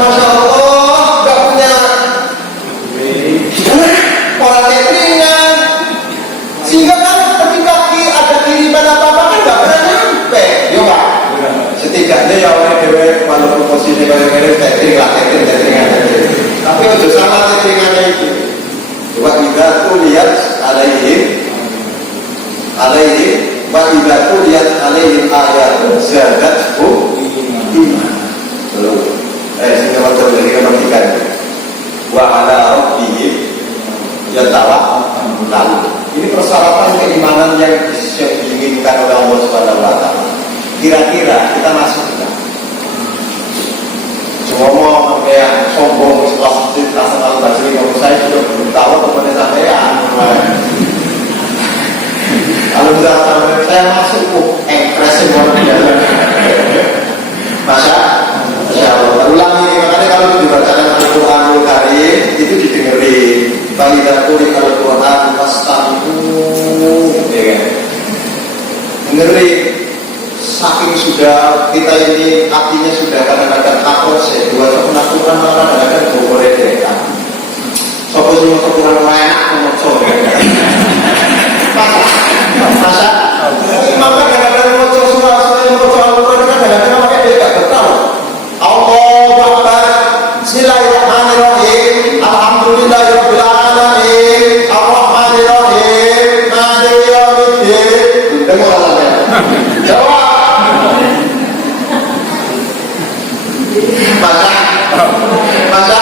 Masya Allah, enggak punya orang telinga. Sehingga kan ketika ada kiriman apa-apa kan enggak pernah nyampe, ya Pak. Setidaknya ya orang dewe walaupun posisi kayak catering lah, catering. Tapi untuk sama cateringannya itu. Wa idza tuliyat alaihim wa idza tuliyat alaihim ayatun zadatuhum iman. Sehingga waktu lagi kemerdekaan. Wa ala rabbihim yatawakkalun. Ini persyaratan keimanan yang diinginkan oleh Allah Subhanahu wa taala. Kira-kira kita masuk enggak? Cuma mau kayak sombong setelah nasional Basri kalau saya juga belum tahu kepada sampean. Kalau misalnya saya masuk ekspresi luar biasa. Masya Allah. Ulangi makanya kalau dibacakan Al-Quranul Karim itu didengerin. Faidatul Al-Quran pastami'u. Ya kan? Dengerin. Saking sudah kita ini hatinya sudah kadang-kadang takut sih dua penaklukan kadang-kadang boleh deh kan sopo semua kurang enak ngomong masa maka kadang-kadang ngomong suara Al-Quran kan kadang-kadang makanya dia gak betul Allahu Akbar Bismillahirrahmanirrahim Alhamdulillahirabbil alamin Arrahmanirrahim Maliki yaumiddin dengar sampean jawab masa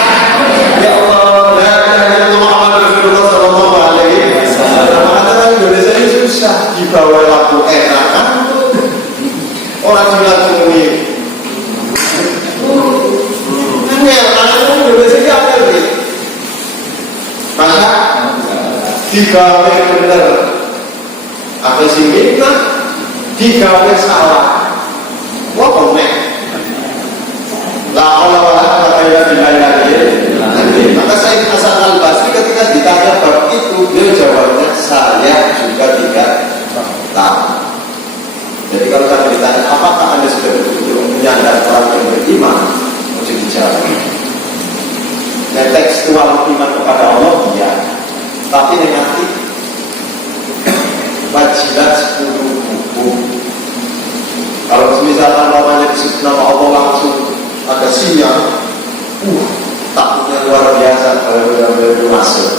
ya Allah la ilaha illallah Muhammadur Rasulullah sallallahu alaihi wasallam. Maka Indonesia ini susah dibawa lagu enak kan? Orang bilang ini karena Indonesia ini apa ini? Masa digawe bener apa sih kita digawe salah wah konek la haula wala quwwata illa billah. Maka Sayyid Hasan Al-Basri ketika ditanya bab itu, beliau jawabnya saya juga tidak tahu. Jadi kalau saya ditanya apakah Anda sudah betul-betul menyandar orang yang beriman, mesti dijawab. Dan tekstual iman kepada Allah iya, tapi negatif. Wajilat 10 hukum. Kalau misalkan namanya disebut nama Allah langsung ada sinyal, takutnya luar biasa kalau benar-benar itu masuk.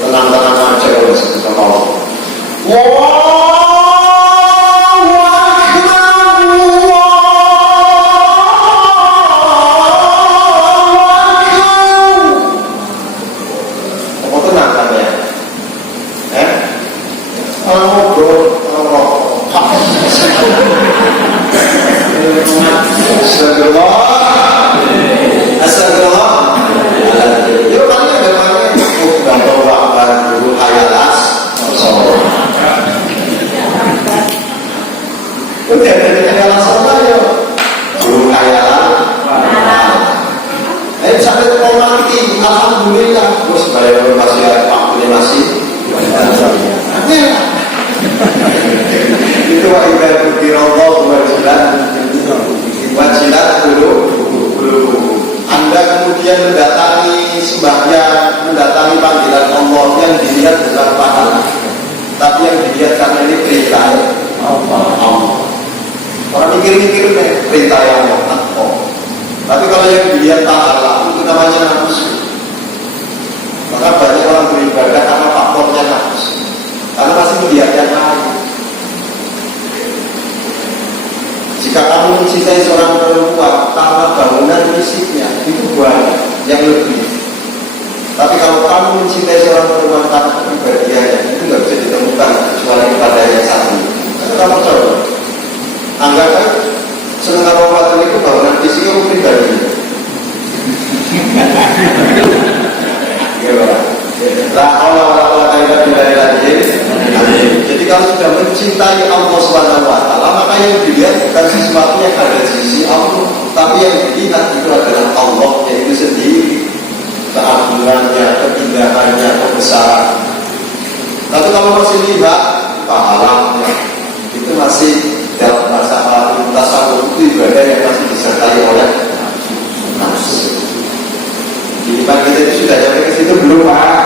Tenang-tenang aja kalau disebut nama Allah. Allahu Akbar, Allahu Akbar. Apa tenang kan ya? Kalau ngobrol, kalau Astagfirullah. Yuk tanya ada mana? mencintai Allah Subhanahu wa taala, maka yang dilihat bukan sesuatu yang ada di sisi Allah, tapi yang dilihat itu adalah Allah yaitu sendiri, keagungannya, keindahannya, kebesaran. Tapi kalau masih lihat pahalanya, itu masih dalam masalah tasawuf, itu ibadah yang masih disertai oleh nafsu. Jadi Pak, kita itu sudah sampai ke situ belum Pak?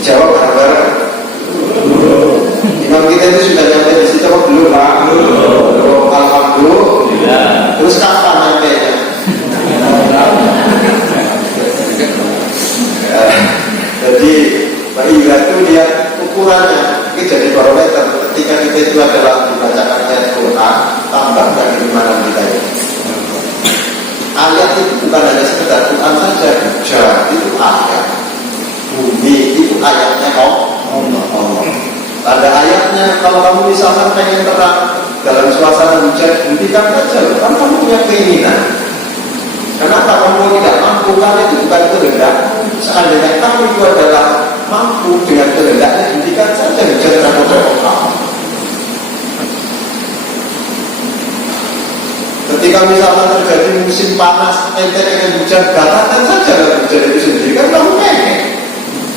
Jawab bareng-bareng. Imam kita itu sudah sampai di situ apa belum Pak? Belum. Alhamdulillah. Terus kapan sampainya? Jadi Pak Ira itu lihat ukurannya, ini jadi barometer. Ketika kita itu adalah dibacakan ayat Quran, tambah nggak keimanan kita ini. Ayat itu bukan hanya sekedar Quran saja, hujan itu ayat, bumi itu ayatnya Allah. Ada ayatnya, kalau kamu misalkan pengen terang dalam suasana hujan, hentikan saja, kan kamu punya keinginan. Kenapa kamu tidak mampu? Karena itu bukan kehendak. Seandainya kamu itu adalah mampu dengan kehendaknya, hentikan saja hujan terhadap kamu. Ketika misalkan terjadi musim panas, ente pengen hujan, katakan saja hujan itu sendiri, kan kamu pengen.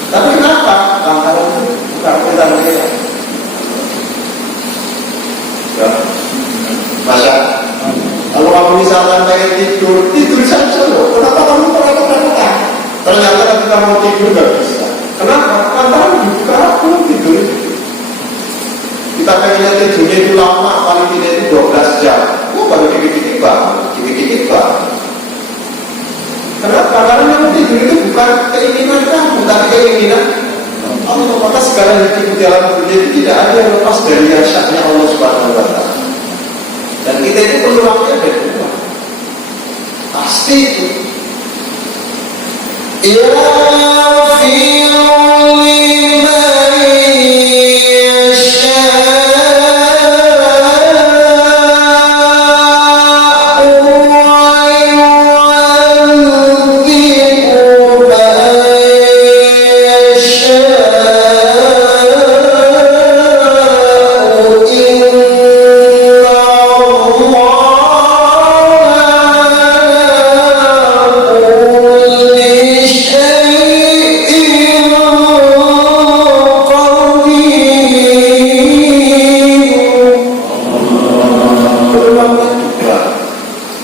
Tapi kenapa? Lantaran itu bukan perintah mereka. Ya, masa kalau kamu misalkan pengen tidur, tidur saja loh. Kenapa kamu terlalu-terlalu? Ternyata ketika mau tidur nggak bisa. Kenapa? Lantaran dibuka aku tidur. Kita pengennya tidurnya itu lama, paling tidak itu 12 jam. Baru dikit-dikit bang. Kenapa? Karena yang tidur itu bukan keinginan kamu, tapi keinginan Allah. Maka segala yang diikuti dalam dunia itu tidak ada yang lepas dari syaknya Allah Subhanahu wa taala. Dan kita itu peluangnya ada dua. Pasti itu.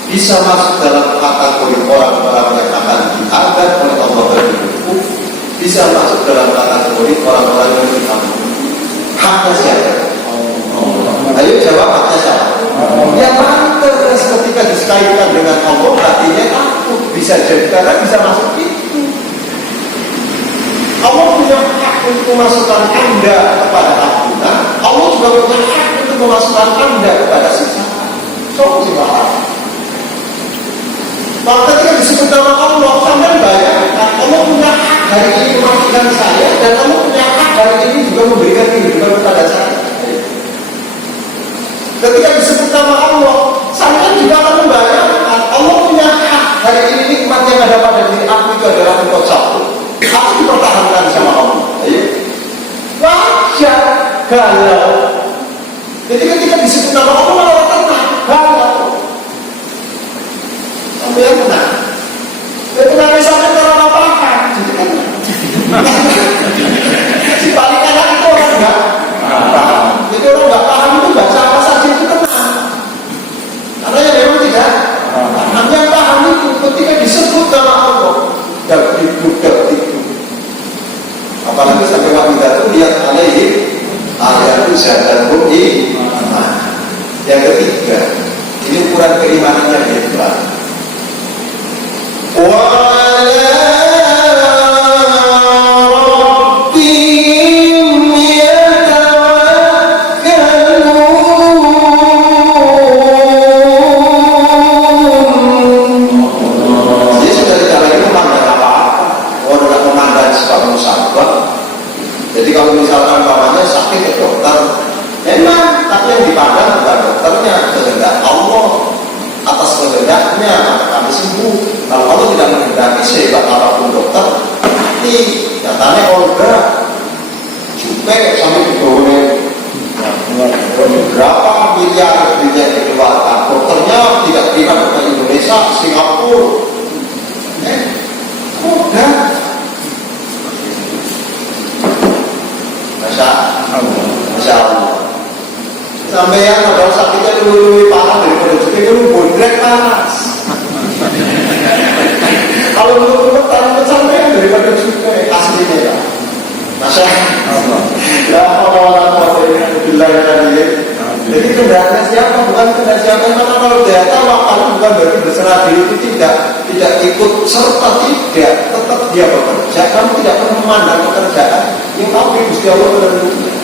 Bisa masuk dalam kategori orang-orang yang akan diadab oleh Allah berhukum, bisa masuk dalam kategori orang-orang yang diampuni. Haknya siapa? Ayo jawab, haknya siapa? Yang pantas ketika dikaitkan dengan Allah, artinya aku bisa jadi, karena bisa masuk itu. Allah punya hak untuk memasukkan Anda kepada ampunan, Allah juga punya hak untuk memasukkan Anda kepada siksaan. So, maka ketika disebut nama Allah, sampai bayangkan Allah punya hak hari ini mematikan saya, dan Allah punya hak hari ini juga memberikan kehidupan kepada saya. Ketika disebut nama Allah, sampai juga akan membayangkan Allah punya hak hari ini nikmat yang ada pada diri aku itu adalah engkau cabut. Aku dipertahankan sama Allah. Ayo, wajar galau. Jadi ketika disebut nama Allah malah tenang, galau. Yang tenang. Itu nanti sampai karena apa-apa. Jadi kan si paling enak itu orang enggak paham. Jadi orang enggak paham itu baca apa saja itu tenang. Karena yang memang tidak paham. Yang paham itu ketika disebut nama Allah, itu. Apalagi sampai waktu itu lihat alaihi ayat dan bukti. Yang ketiga, ini ukuran keimanannya hebat. وعلى ربهم يتوكلون. Jadi sudah tidak lagi memandang apa-apa. Oh, tidak memandang sebab musabab. Jadi kalau misalkan bapaknya sakit ke dokter, memang, tapi yang dipandang bukan dokternya, kehendak Allah. Atas kehendaknya maka kami sembuh. Kalau Allah tidak menghendaki sehebat apapun dokter, mati. Nyatanya Olga juga sampai dibawa Masya Allah. Sampai yang ada sakitnya lebih parah daripada juga itu bondrek panas. Kalau menurut tangan sampai daripada juga aslinya ya. Masya Allah. Ya orang-orang bilang tadi. Jadi kendaraannya siapa? Bukan kendaraan siapa. Karena kalau data wakal bukan berarti berserah diri itu tidak ikut serta tidak. Tetap dia bekerja. Kamu tidak pernah memandang pekerjaan. Yang tapi Gusti Allah menentukan.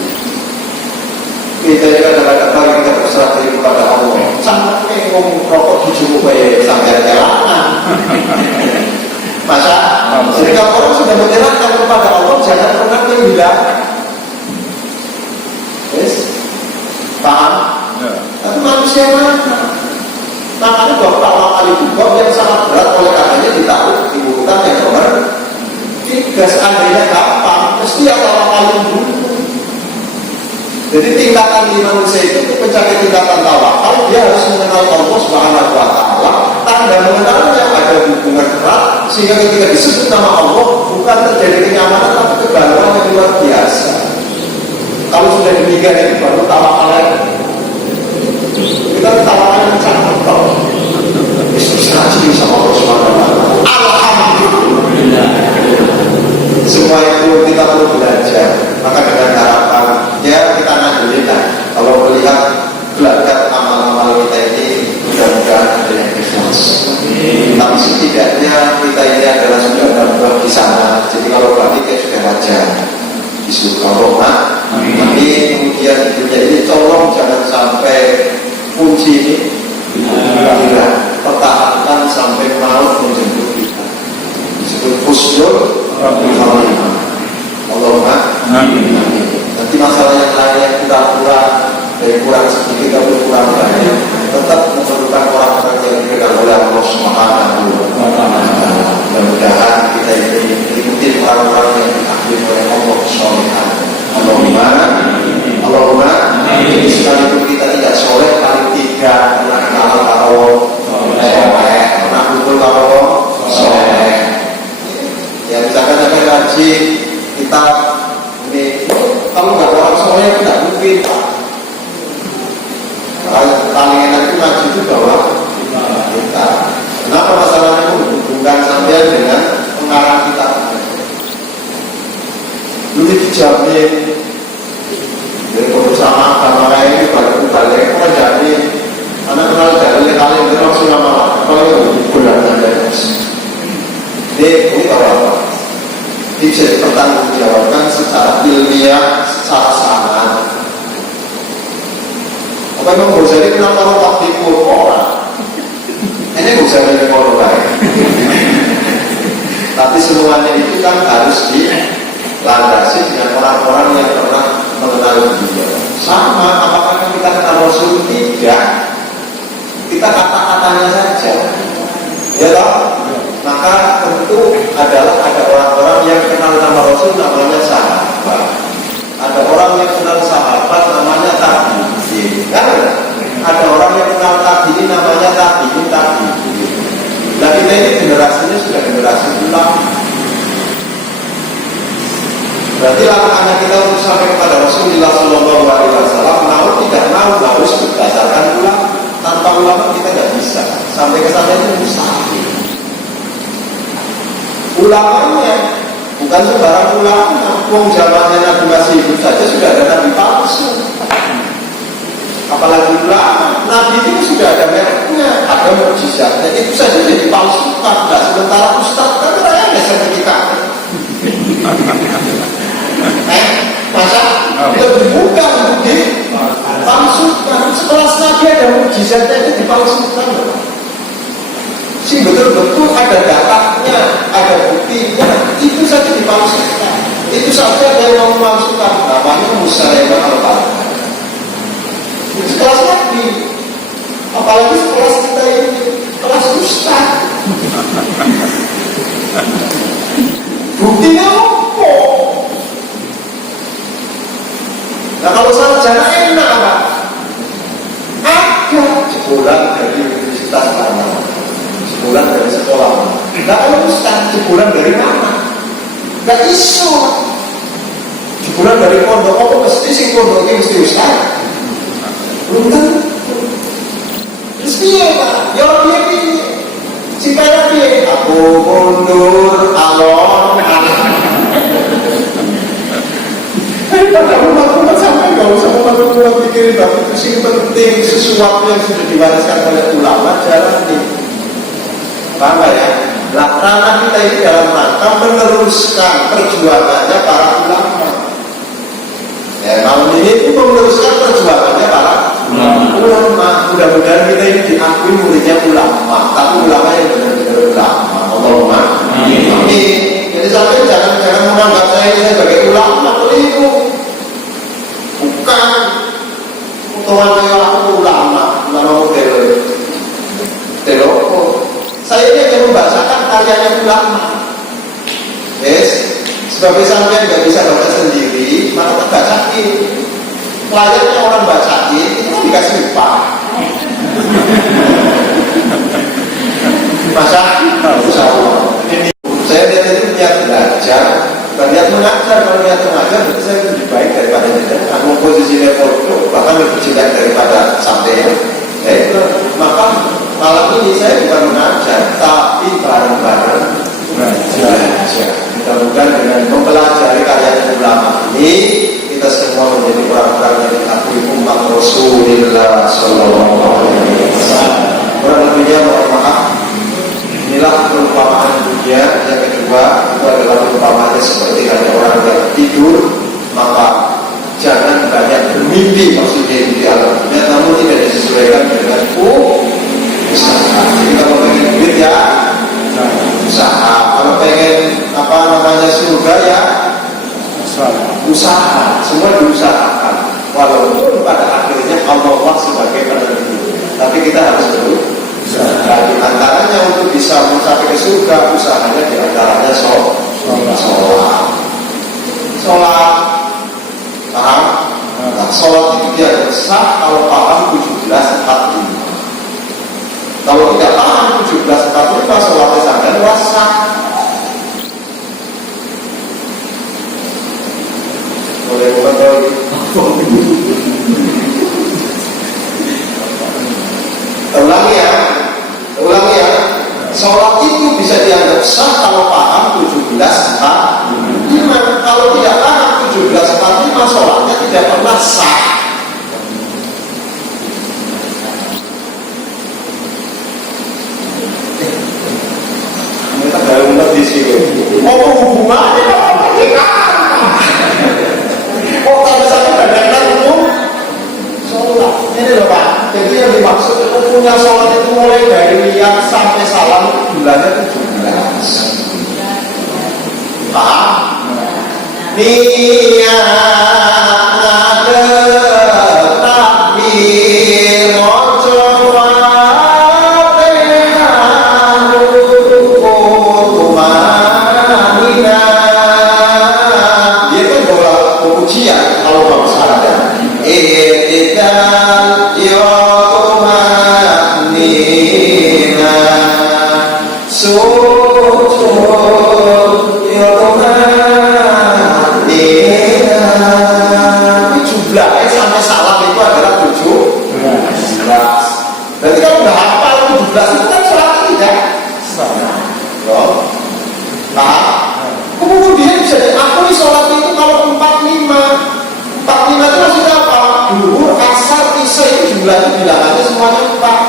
Kita kadang-kadang kali kita berserah diri kepada Allah. Sangat ngomong rokok dicukupi sampai kelangan. Masa? Jadi kalau orang sudah menyerahkan kepada Allah, jangan pernah bilang. Yes. Paham? Tapi manusia mana? Makanya bahwa awal itu bahwa yang sangat berat oleh katanya ditaruh di urutan yang nomor 3. Seandainya gampang, mesti awal dulu. Jadi tingkatan di manusia itu mencapai tingkatan tawakal, dia harus mengenal Allah Subhanahu wa Ta'ala. Tanda mengenalnya ada hubungan erat, sehingga ketika disebut nama Allah bukan terjadi kenyamanan tapi kebaruan yang luar biasa. Kalau sudah demikian itu baru tawakal lagi. Kita tawakal yang sangat betul. Istirahat sama Allah Subhanahu wa Ta'ala. Alhamdulillah. Semua itu kita perlu belajar. Maka dengan harapan ya kita alhamdulillah kalau melihat gelagat amal-amal kita ini mudah-mudahan ada yang ikhlas. Tapi setidaknya kita ini adalah sudah dalam di sana. Jadi kalau balik ya sudah wajar. Disuruh Allah. Tapi kemudian di dunia ini tolong jangan sampai kunci ini pertahankan sampai maut menjemput kita. Disebut husnul khatimah. Allahumma amin. Nanti masalah yang lain yang kita kurang sedikit atau kurang banyak tetap memerlukan orang-orang yang dikenal oleh Allah Subhanahu wa Ta'ala. Mudah-mudahan kita ini ikuti orang-orang yang diakui oleh Allah Subhanahu. Allahumma sekalipun kita tidak soleh paling tidak pernah kenal kalau soleh, pernah kumpul kalau soleh. Ya misalkan ada ngaji kita ini kalau nggak orang soleh tidak mungkin Pak. Paling enak itu ngaji itu bahwa kita. Kenapa masalahnya menghubungkan sampai dengan pengarang kita? Dulu dijamin dari bersama sama ini balik menjadi anak kenal dari kalian itu langsung lama kalau itu bulan ada ini apa? Bisa dipertanggungjawabkan secara ilmiah, secara sangat. Apa yang Ghazali kenapa orang waktu orang? Ini Ghazali orang lain. Tapi semuanya itu kan harus dilandasi dengan orang-orang yang pernah mengenal dia. Sama, apakah kita kenal Rasul? Tidak. Kita kata-katanya saja. Ya toh? Maka tentu adalah ada orang-orang yang kenal nama Rasul namanya sahabat. Ada orang yang kenal sahabat namanya tabi'in. Kan? Ada orang yang kenal tabi'in namanya tabi'in. Nah kita ini generasinya sudah generasi ulama. Berarti langkahnya kita untuk sampai kepada Rasulullah SAW mau tidak mau harus berdasarkan ulama. Tanpa ulama kita tidak bisa. Sampai ke sana itu mustahil. Ulamanya bukan sembarang ulama. Wong zamannya Nabi masih hidup saja sudah ada nabi palsu. Apalagi ulama, nabi itu sudah ada mereknya, ada mukjizatnya. Itu saja jadi palsukan. Nah, sementara ustaz kan ada sertifikat. Masa itu dibuka untuk dipalsukan. Sekelas nabi ada mukjizatnya itu dipalsukan. Sih betul-betul ada datanya, ada buktinya, itu saja dipalsukan. Itu saja dari yang memalsukan, namanya Musailamah al-Kadzdzab. Sekelas nabi, apalagi sekelas kita ini, kelas ustaz. Buktinya apa? Nah kalau sarjana enak Pak. Ada jebolan dari universitas mana? Jebolan dari sekolah mana? Nah kalau ustaz jebolan dari mana? Gak iso. Jebolan dari pondok apa mesti sing pondok iki mesti ustaz. Belum tentu. Terus piye Pak? Ya piye? Si kaya piye? Aku mundur alon. Padahal sampai nggak usah membantu pikirin tapi itu sih penting sesuatu yang sudah diwariskan oleh ulama jalani. Paham ya? Nah, ranah kita ini dalam rangka meneruskan perjuangannya para ulama. Ya, malam ini itu meneruskan perjuangannya para ulama. Mudah-mudahan kita ini diakui muridnya ulama, tapi ulama yang benar-benar ulama. Allahumma amin. Jadi sampai jangan menganggap saya ini sebagai ulama keliru. Bukan utawa kayak aku ulama model. Saya ini hanya membacakan karyanya ulama. Yes, sebagai sampean nggak bisa baca sendiri, maka terbacain. Layaknya orang bacain, itu kan dikasih upah. Masa? Insya Allah. Saya lihat itu niat belajar, bukan niat mengajar. Kalau niat mengajar, berarti saya lebih baik daripada tidak. Aku posisi level itu bahkan lebih jelek daripada sampai. Maka malam ini saya bukan mengajar, tapi bareng-bareng belajar. Mudah-mudahan dengan mempelajari karya ulama ini, kita semua menjadi orang-orang yang diakui umat Rasulullah Sallallahu Alaihi Wasallam. Kurang lebihnya mohon maaf. Inilah perumpamaan dunia. Yang kedua itu adalah perumpamaannya seperti ada orang yang tidur, maka jangan banyak bermimpi maksudnya di alam dunia, namun tidak disesuaikan dengan usaha. Jadi kalau pengen duit ya usaha, kalau pengen surga ya usaha, semua diusahakan. Walaupun pada akhirnya Allah sebagai penentu, tapi kita harus berusaha. Nah, di antaranya untuk bisa mencapai ke surga, usahanya di antaranya sholat. Paham? Nah, sholat itu dia sah kalau paham 17:45. Kalau tidak paham 17:45, sholatnya sampai sah. Boleh bukan? Ulangi ya. Sholat itu bisa dianggap sah kalau paham 17:45. Kalau tidak paham 17:45, sholatnya tidak pernah sah. Kita baru di sini. Apa hubungannya? Kok kalau saya benar-benar umum sholat ini loh Pak. Jadi yang dimaksud itu punya sholat itu mulai dari niat sampai salam bulannya 17. Paham? Niat ada takbir mojo Fatihah tumanina. Dia kan bola ujian kalau bang sadar. Iqtidal yotumanina sujud yotumanina. Jumlahnya sampai salam itu adalah 17. Berarti kalau udah hafal 17 itu kan sholatnya tidak loh. Nah, kemudian bisa diakui sholat itu kalau 45 itu maksudnya apa? Duhur, asar, isya itu jumlahnya bilangannya semuanya 4.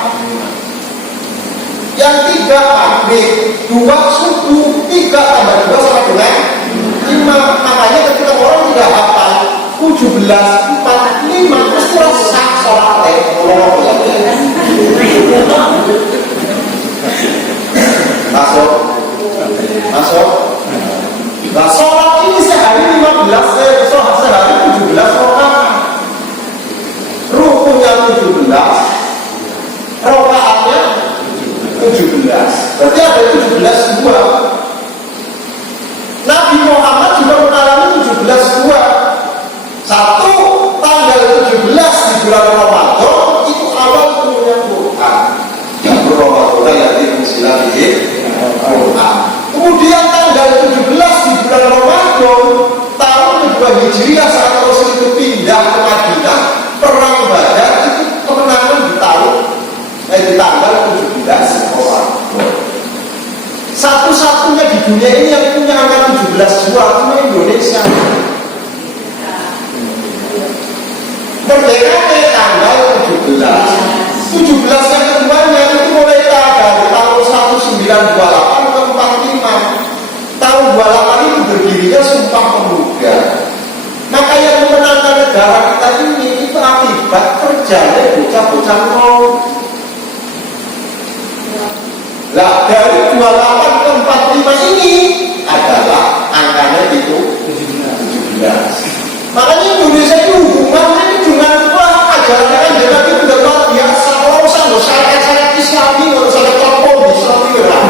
Yang 3 maghrib, 2 subuh, 3 tambah 2 sama dengan 5. Makanya ketika orang tidak hafal 17:45 pasti sah sholatnya. Masuk. Nah, sholat ini sehari 17 rakaat. Rukunya 17, rakaatnya 17. Berarti ada 17 buah. Nabi Muhammad juga mengalami 17 buah. Satu, tanggal 17 di bulan Ramadan itu awal turunnya Quran. Yang Ramadan yang dimusilati Quran. Kemudian tanggal 17 di bulan Ramadan tahun kedua Hijriah saat Rasul itu pindah ke Madinah, perang Badar itu kemenangan di tanggal 17 orang. Satu-satunya di dunia ini yang punya angka 17 jua cuma Indonesia. Merdeka tanggal 17 yang keduanya itu mulai dari tahun 1928 ke 45. Tahun 28 itu berdirinya Sumpah Pemuda. Maka yang memenangkan negara kita ini itu akibat kerjanya bocah-bocah mau. Lah dari 28 ke 45 ini adalah angkanya itu 17. Makanya Indonesia itu hubungannya dengan ajarannya kan jadi itu udah luar biasa. Kalau usah lo syariat Islami, kalau syariat Islam Islami berapa?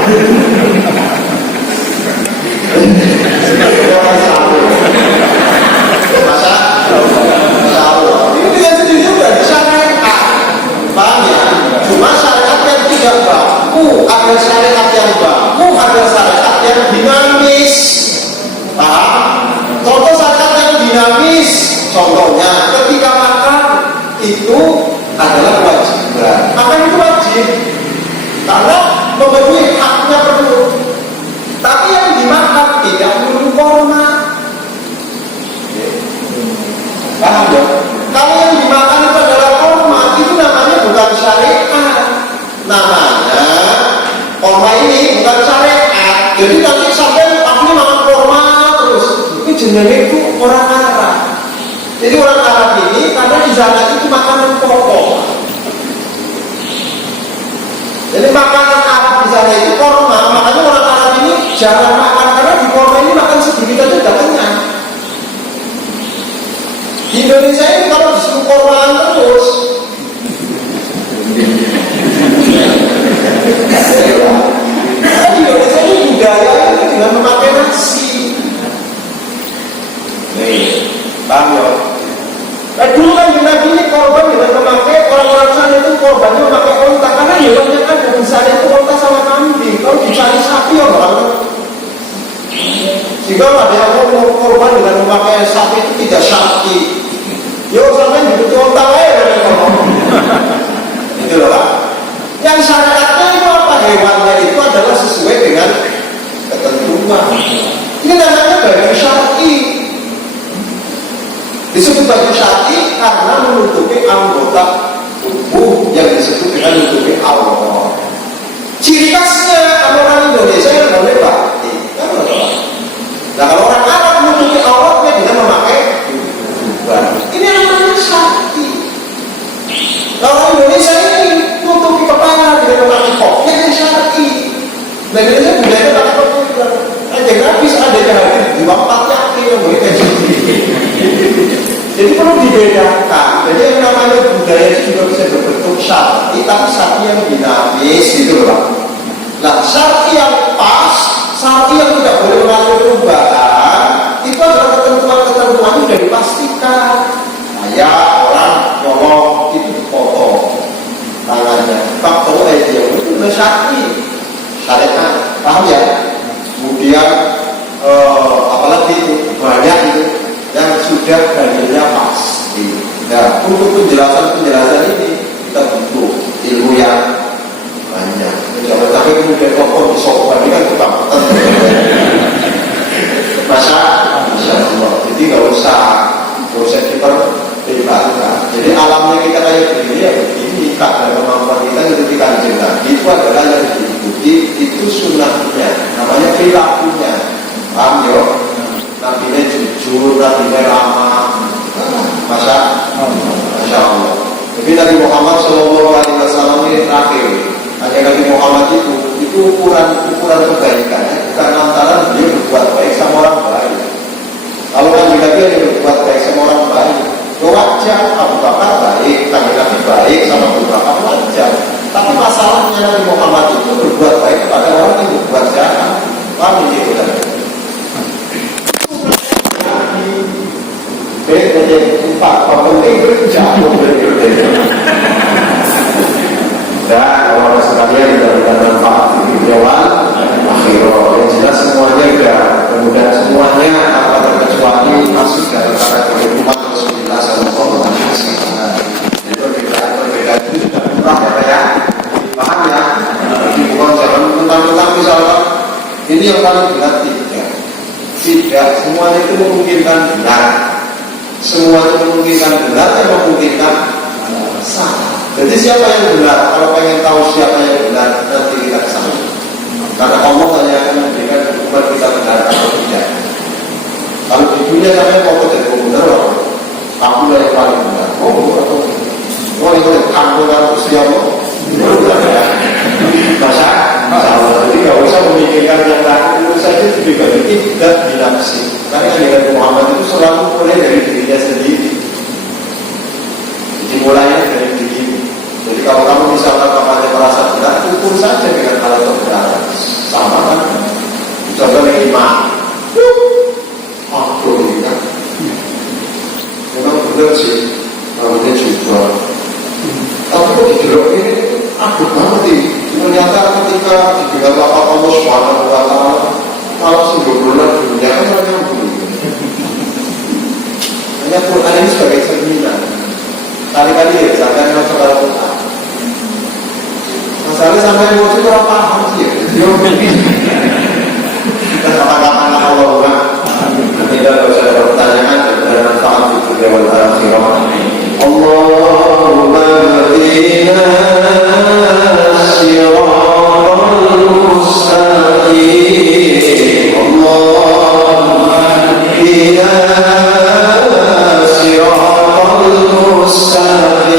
Masa itu yang sendiri udah syariat, paham ya? Cuma syariat yang tidak baku, ada syariat yang baku, ada syariat yang dinamis, paham? Contoh syariat yang dinamis, contohnya ketika makan itu adalah kewajiban. Makan itu wajib karena memenuhi haknya perut. Tapi yang dimakan tidak perlu korma. Paham ya? Kalau yang dimakan itu adalah korma, itu namanya bukan syariat. Namanya korma ini bukan syariat. Jadi nanti sampai aku makan korma terus. Ini jenisnya itu orang Arab. Jadi orang Arab ini karena di sana itu makanan pokok. Jadi makanan Arab di sana itu korma. Makanya orang Arab ini jarang makan karena di korma ini makan sedikit aja udah kenyang. Di Indonesia ini kalau disuruh kormaan terus, di Indonesia ini budaya itu dengan memakai nasi. Nih, paham ya? Nah, dulu kan di Nabi ini korban dengan memakai orang-orang sana itu korbannya memakai onta karena hewannya kan di sana itu onta sama kambing. Kalau dicari sapi orang, jika ada yang mau korban dengan memakai sapi itu tidak syar'i. Yo sampai dibutuh onta aja itu loh Pak. Yang syariatnya itu apa? Hewannya itu adalah sesuai dengan ketentuan. Ini namanya bagi syar'i. Disebut bagi syar'i karena menutupi anggota tubuh yang disebut dengan menutupi aurat. Ciri khasnya kalau orang Indonesia yang boleh batik, kan betul. Nah kalau orang Arab menutupi auratnya dengan memakai tuban. Ini namanya syar'i. Kalau orang Indonesia ini menutupi kepala dengan memakai kop, ini syar'i. Nah Indonesia budaya pakai kop itu. Ada grafis, ada hadir di waktu yakin, mereka jadi perlu dibedakan. Jadi yang namanya budaya itu juga bisa berbentuk syar'i, tapi syar'i yang dinamis gitu loh. Nah, syar'i yang pas, syar'i yang tidak boleh mengalami perubahan, itu adalah ketentuan-ketentuan yang sudah dipastikan. Kayak orang nyolong itu dipotong tangannya, faktor aja itu sudah syar'i, syariat, paham ya? Kemudian apalagi itu banyak itu yang sudah dalilnya pasti. Nah, untuk penjelasan ini kita butuh ilmu yang banyak. Jangan sampai kemudian tokoh di sopan ini kan kebangetan. Masya Allah. Jadi nggak usah kita dibantah. Jadi alamnya kita kayak begini ya begini. Kadar kemampuan kita ketika kanjeng itu adalah yang diikuti, itu sunnahnya. Namanya perilakunya. Paham ya? Nabi-nya jujur, Nabi-nya ramah. Masya Allah. Jadi Nabi Muhammad SAW ini terakhir. Hanya Nabi Muhammad itu ukuran kebaikannya bukan antara dia berbuat baik sama orang baik. Kalau Nabi dia berbuat baik sama orang baik, wajar. Abu Bakar baik, Nabi baik sama Abu Bakar wajar. Tapi masalahnya Nabi Muhammad itu berbuat baik kepada orang yang berbuat jahat. Paham gitu kan? Jadi empat penting jauh berbeda. Dan kalau sekalian tidak manfaat di awal akhirnya yang jelas semuanya sudah kemudian semuanya tanpa terkecuali masuk dalam tidak, semuanya itu memungkinkan benar. Semua itu memungkinkan benar dan memungkinkan salah. Jadi siapa yang benar? Kalau pengen tahu siapa yang benar, nanti kita kesana. Karena Allah hanya akan memberikan hukuman kita benar atau tidak. Kalau di dunia sampai mau jadi benar, aku lah yang paling benar. Kamu kan siapa? Masa? Jadi nggak usah memikirkan yang lain, itu saja juga tidak binafsi. Karena dengan Muhammad itu selalu mulai dari dirinya sendiri. Dimulainya dari diri. Jadi kalau kamu misalkan kamu merasa benar, ukur saja dengan hal kebenaran. Sama kan? Coba lagi aku ini kan. Memang benar sih. Namanya juga. Tapi kok di dalam ini aku ngerti. Ternyata ketika dibilang apa Allah Subhanahu wa Ta'ala, malah sembrono dunia kan nyambung. Hanya Quran ini sebagai cerminan. Kali-kali ya, jangan masalah Quran. Masalahnya sampai mau juga paham sih ya. Kita kapan-kapan Allah ulang. Tidak usah ada pertanyaan dan bermanfaat untuk dewan akhirah. Allahumma hadina siratal mustaqim. Allahumma hadina siratal mustaqim.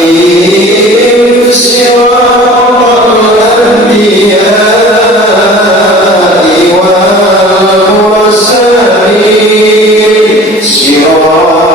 Siratal anbiya'i wal mursalin. Siratal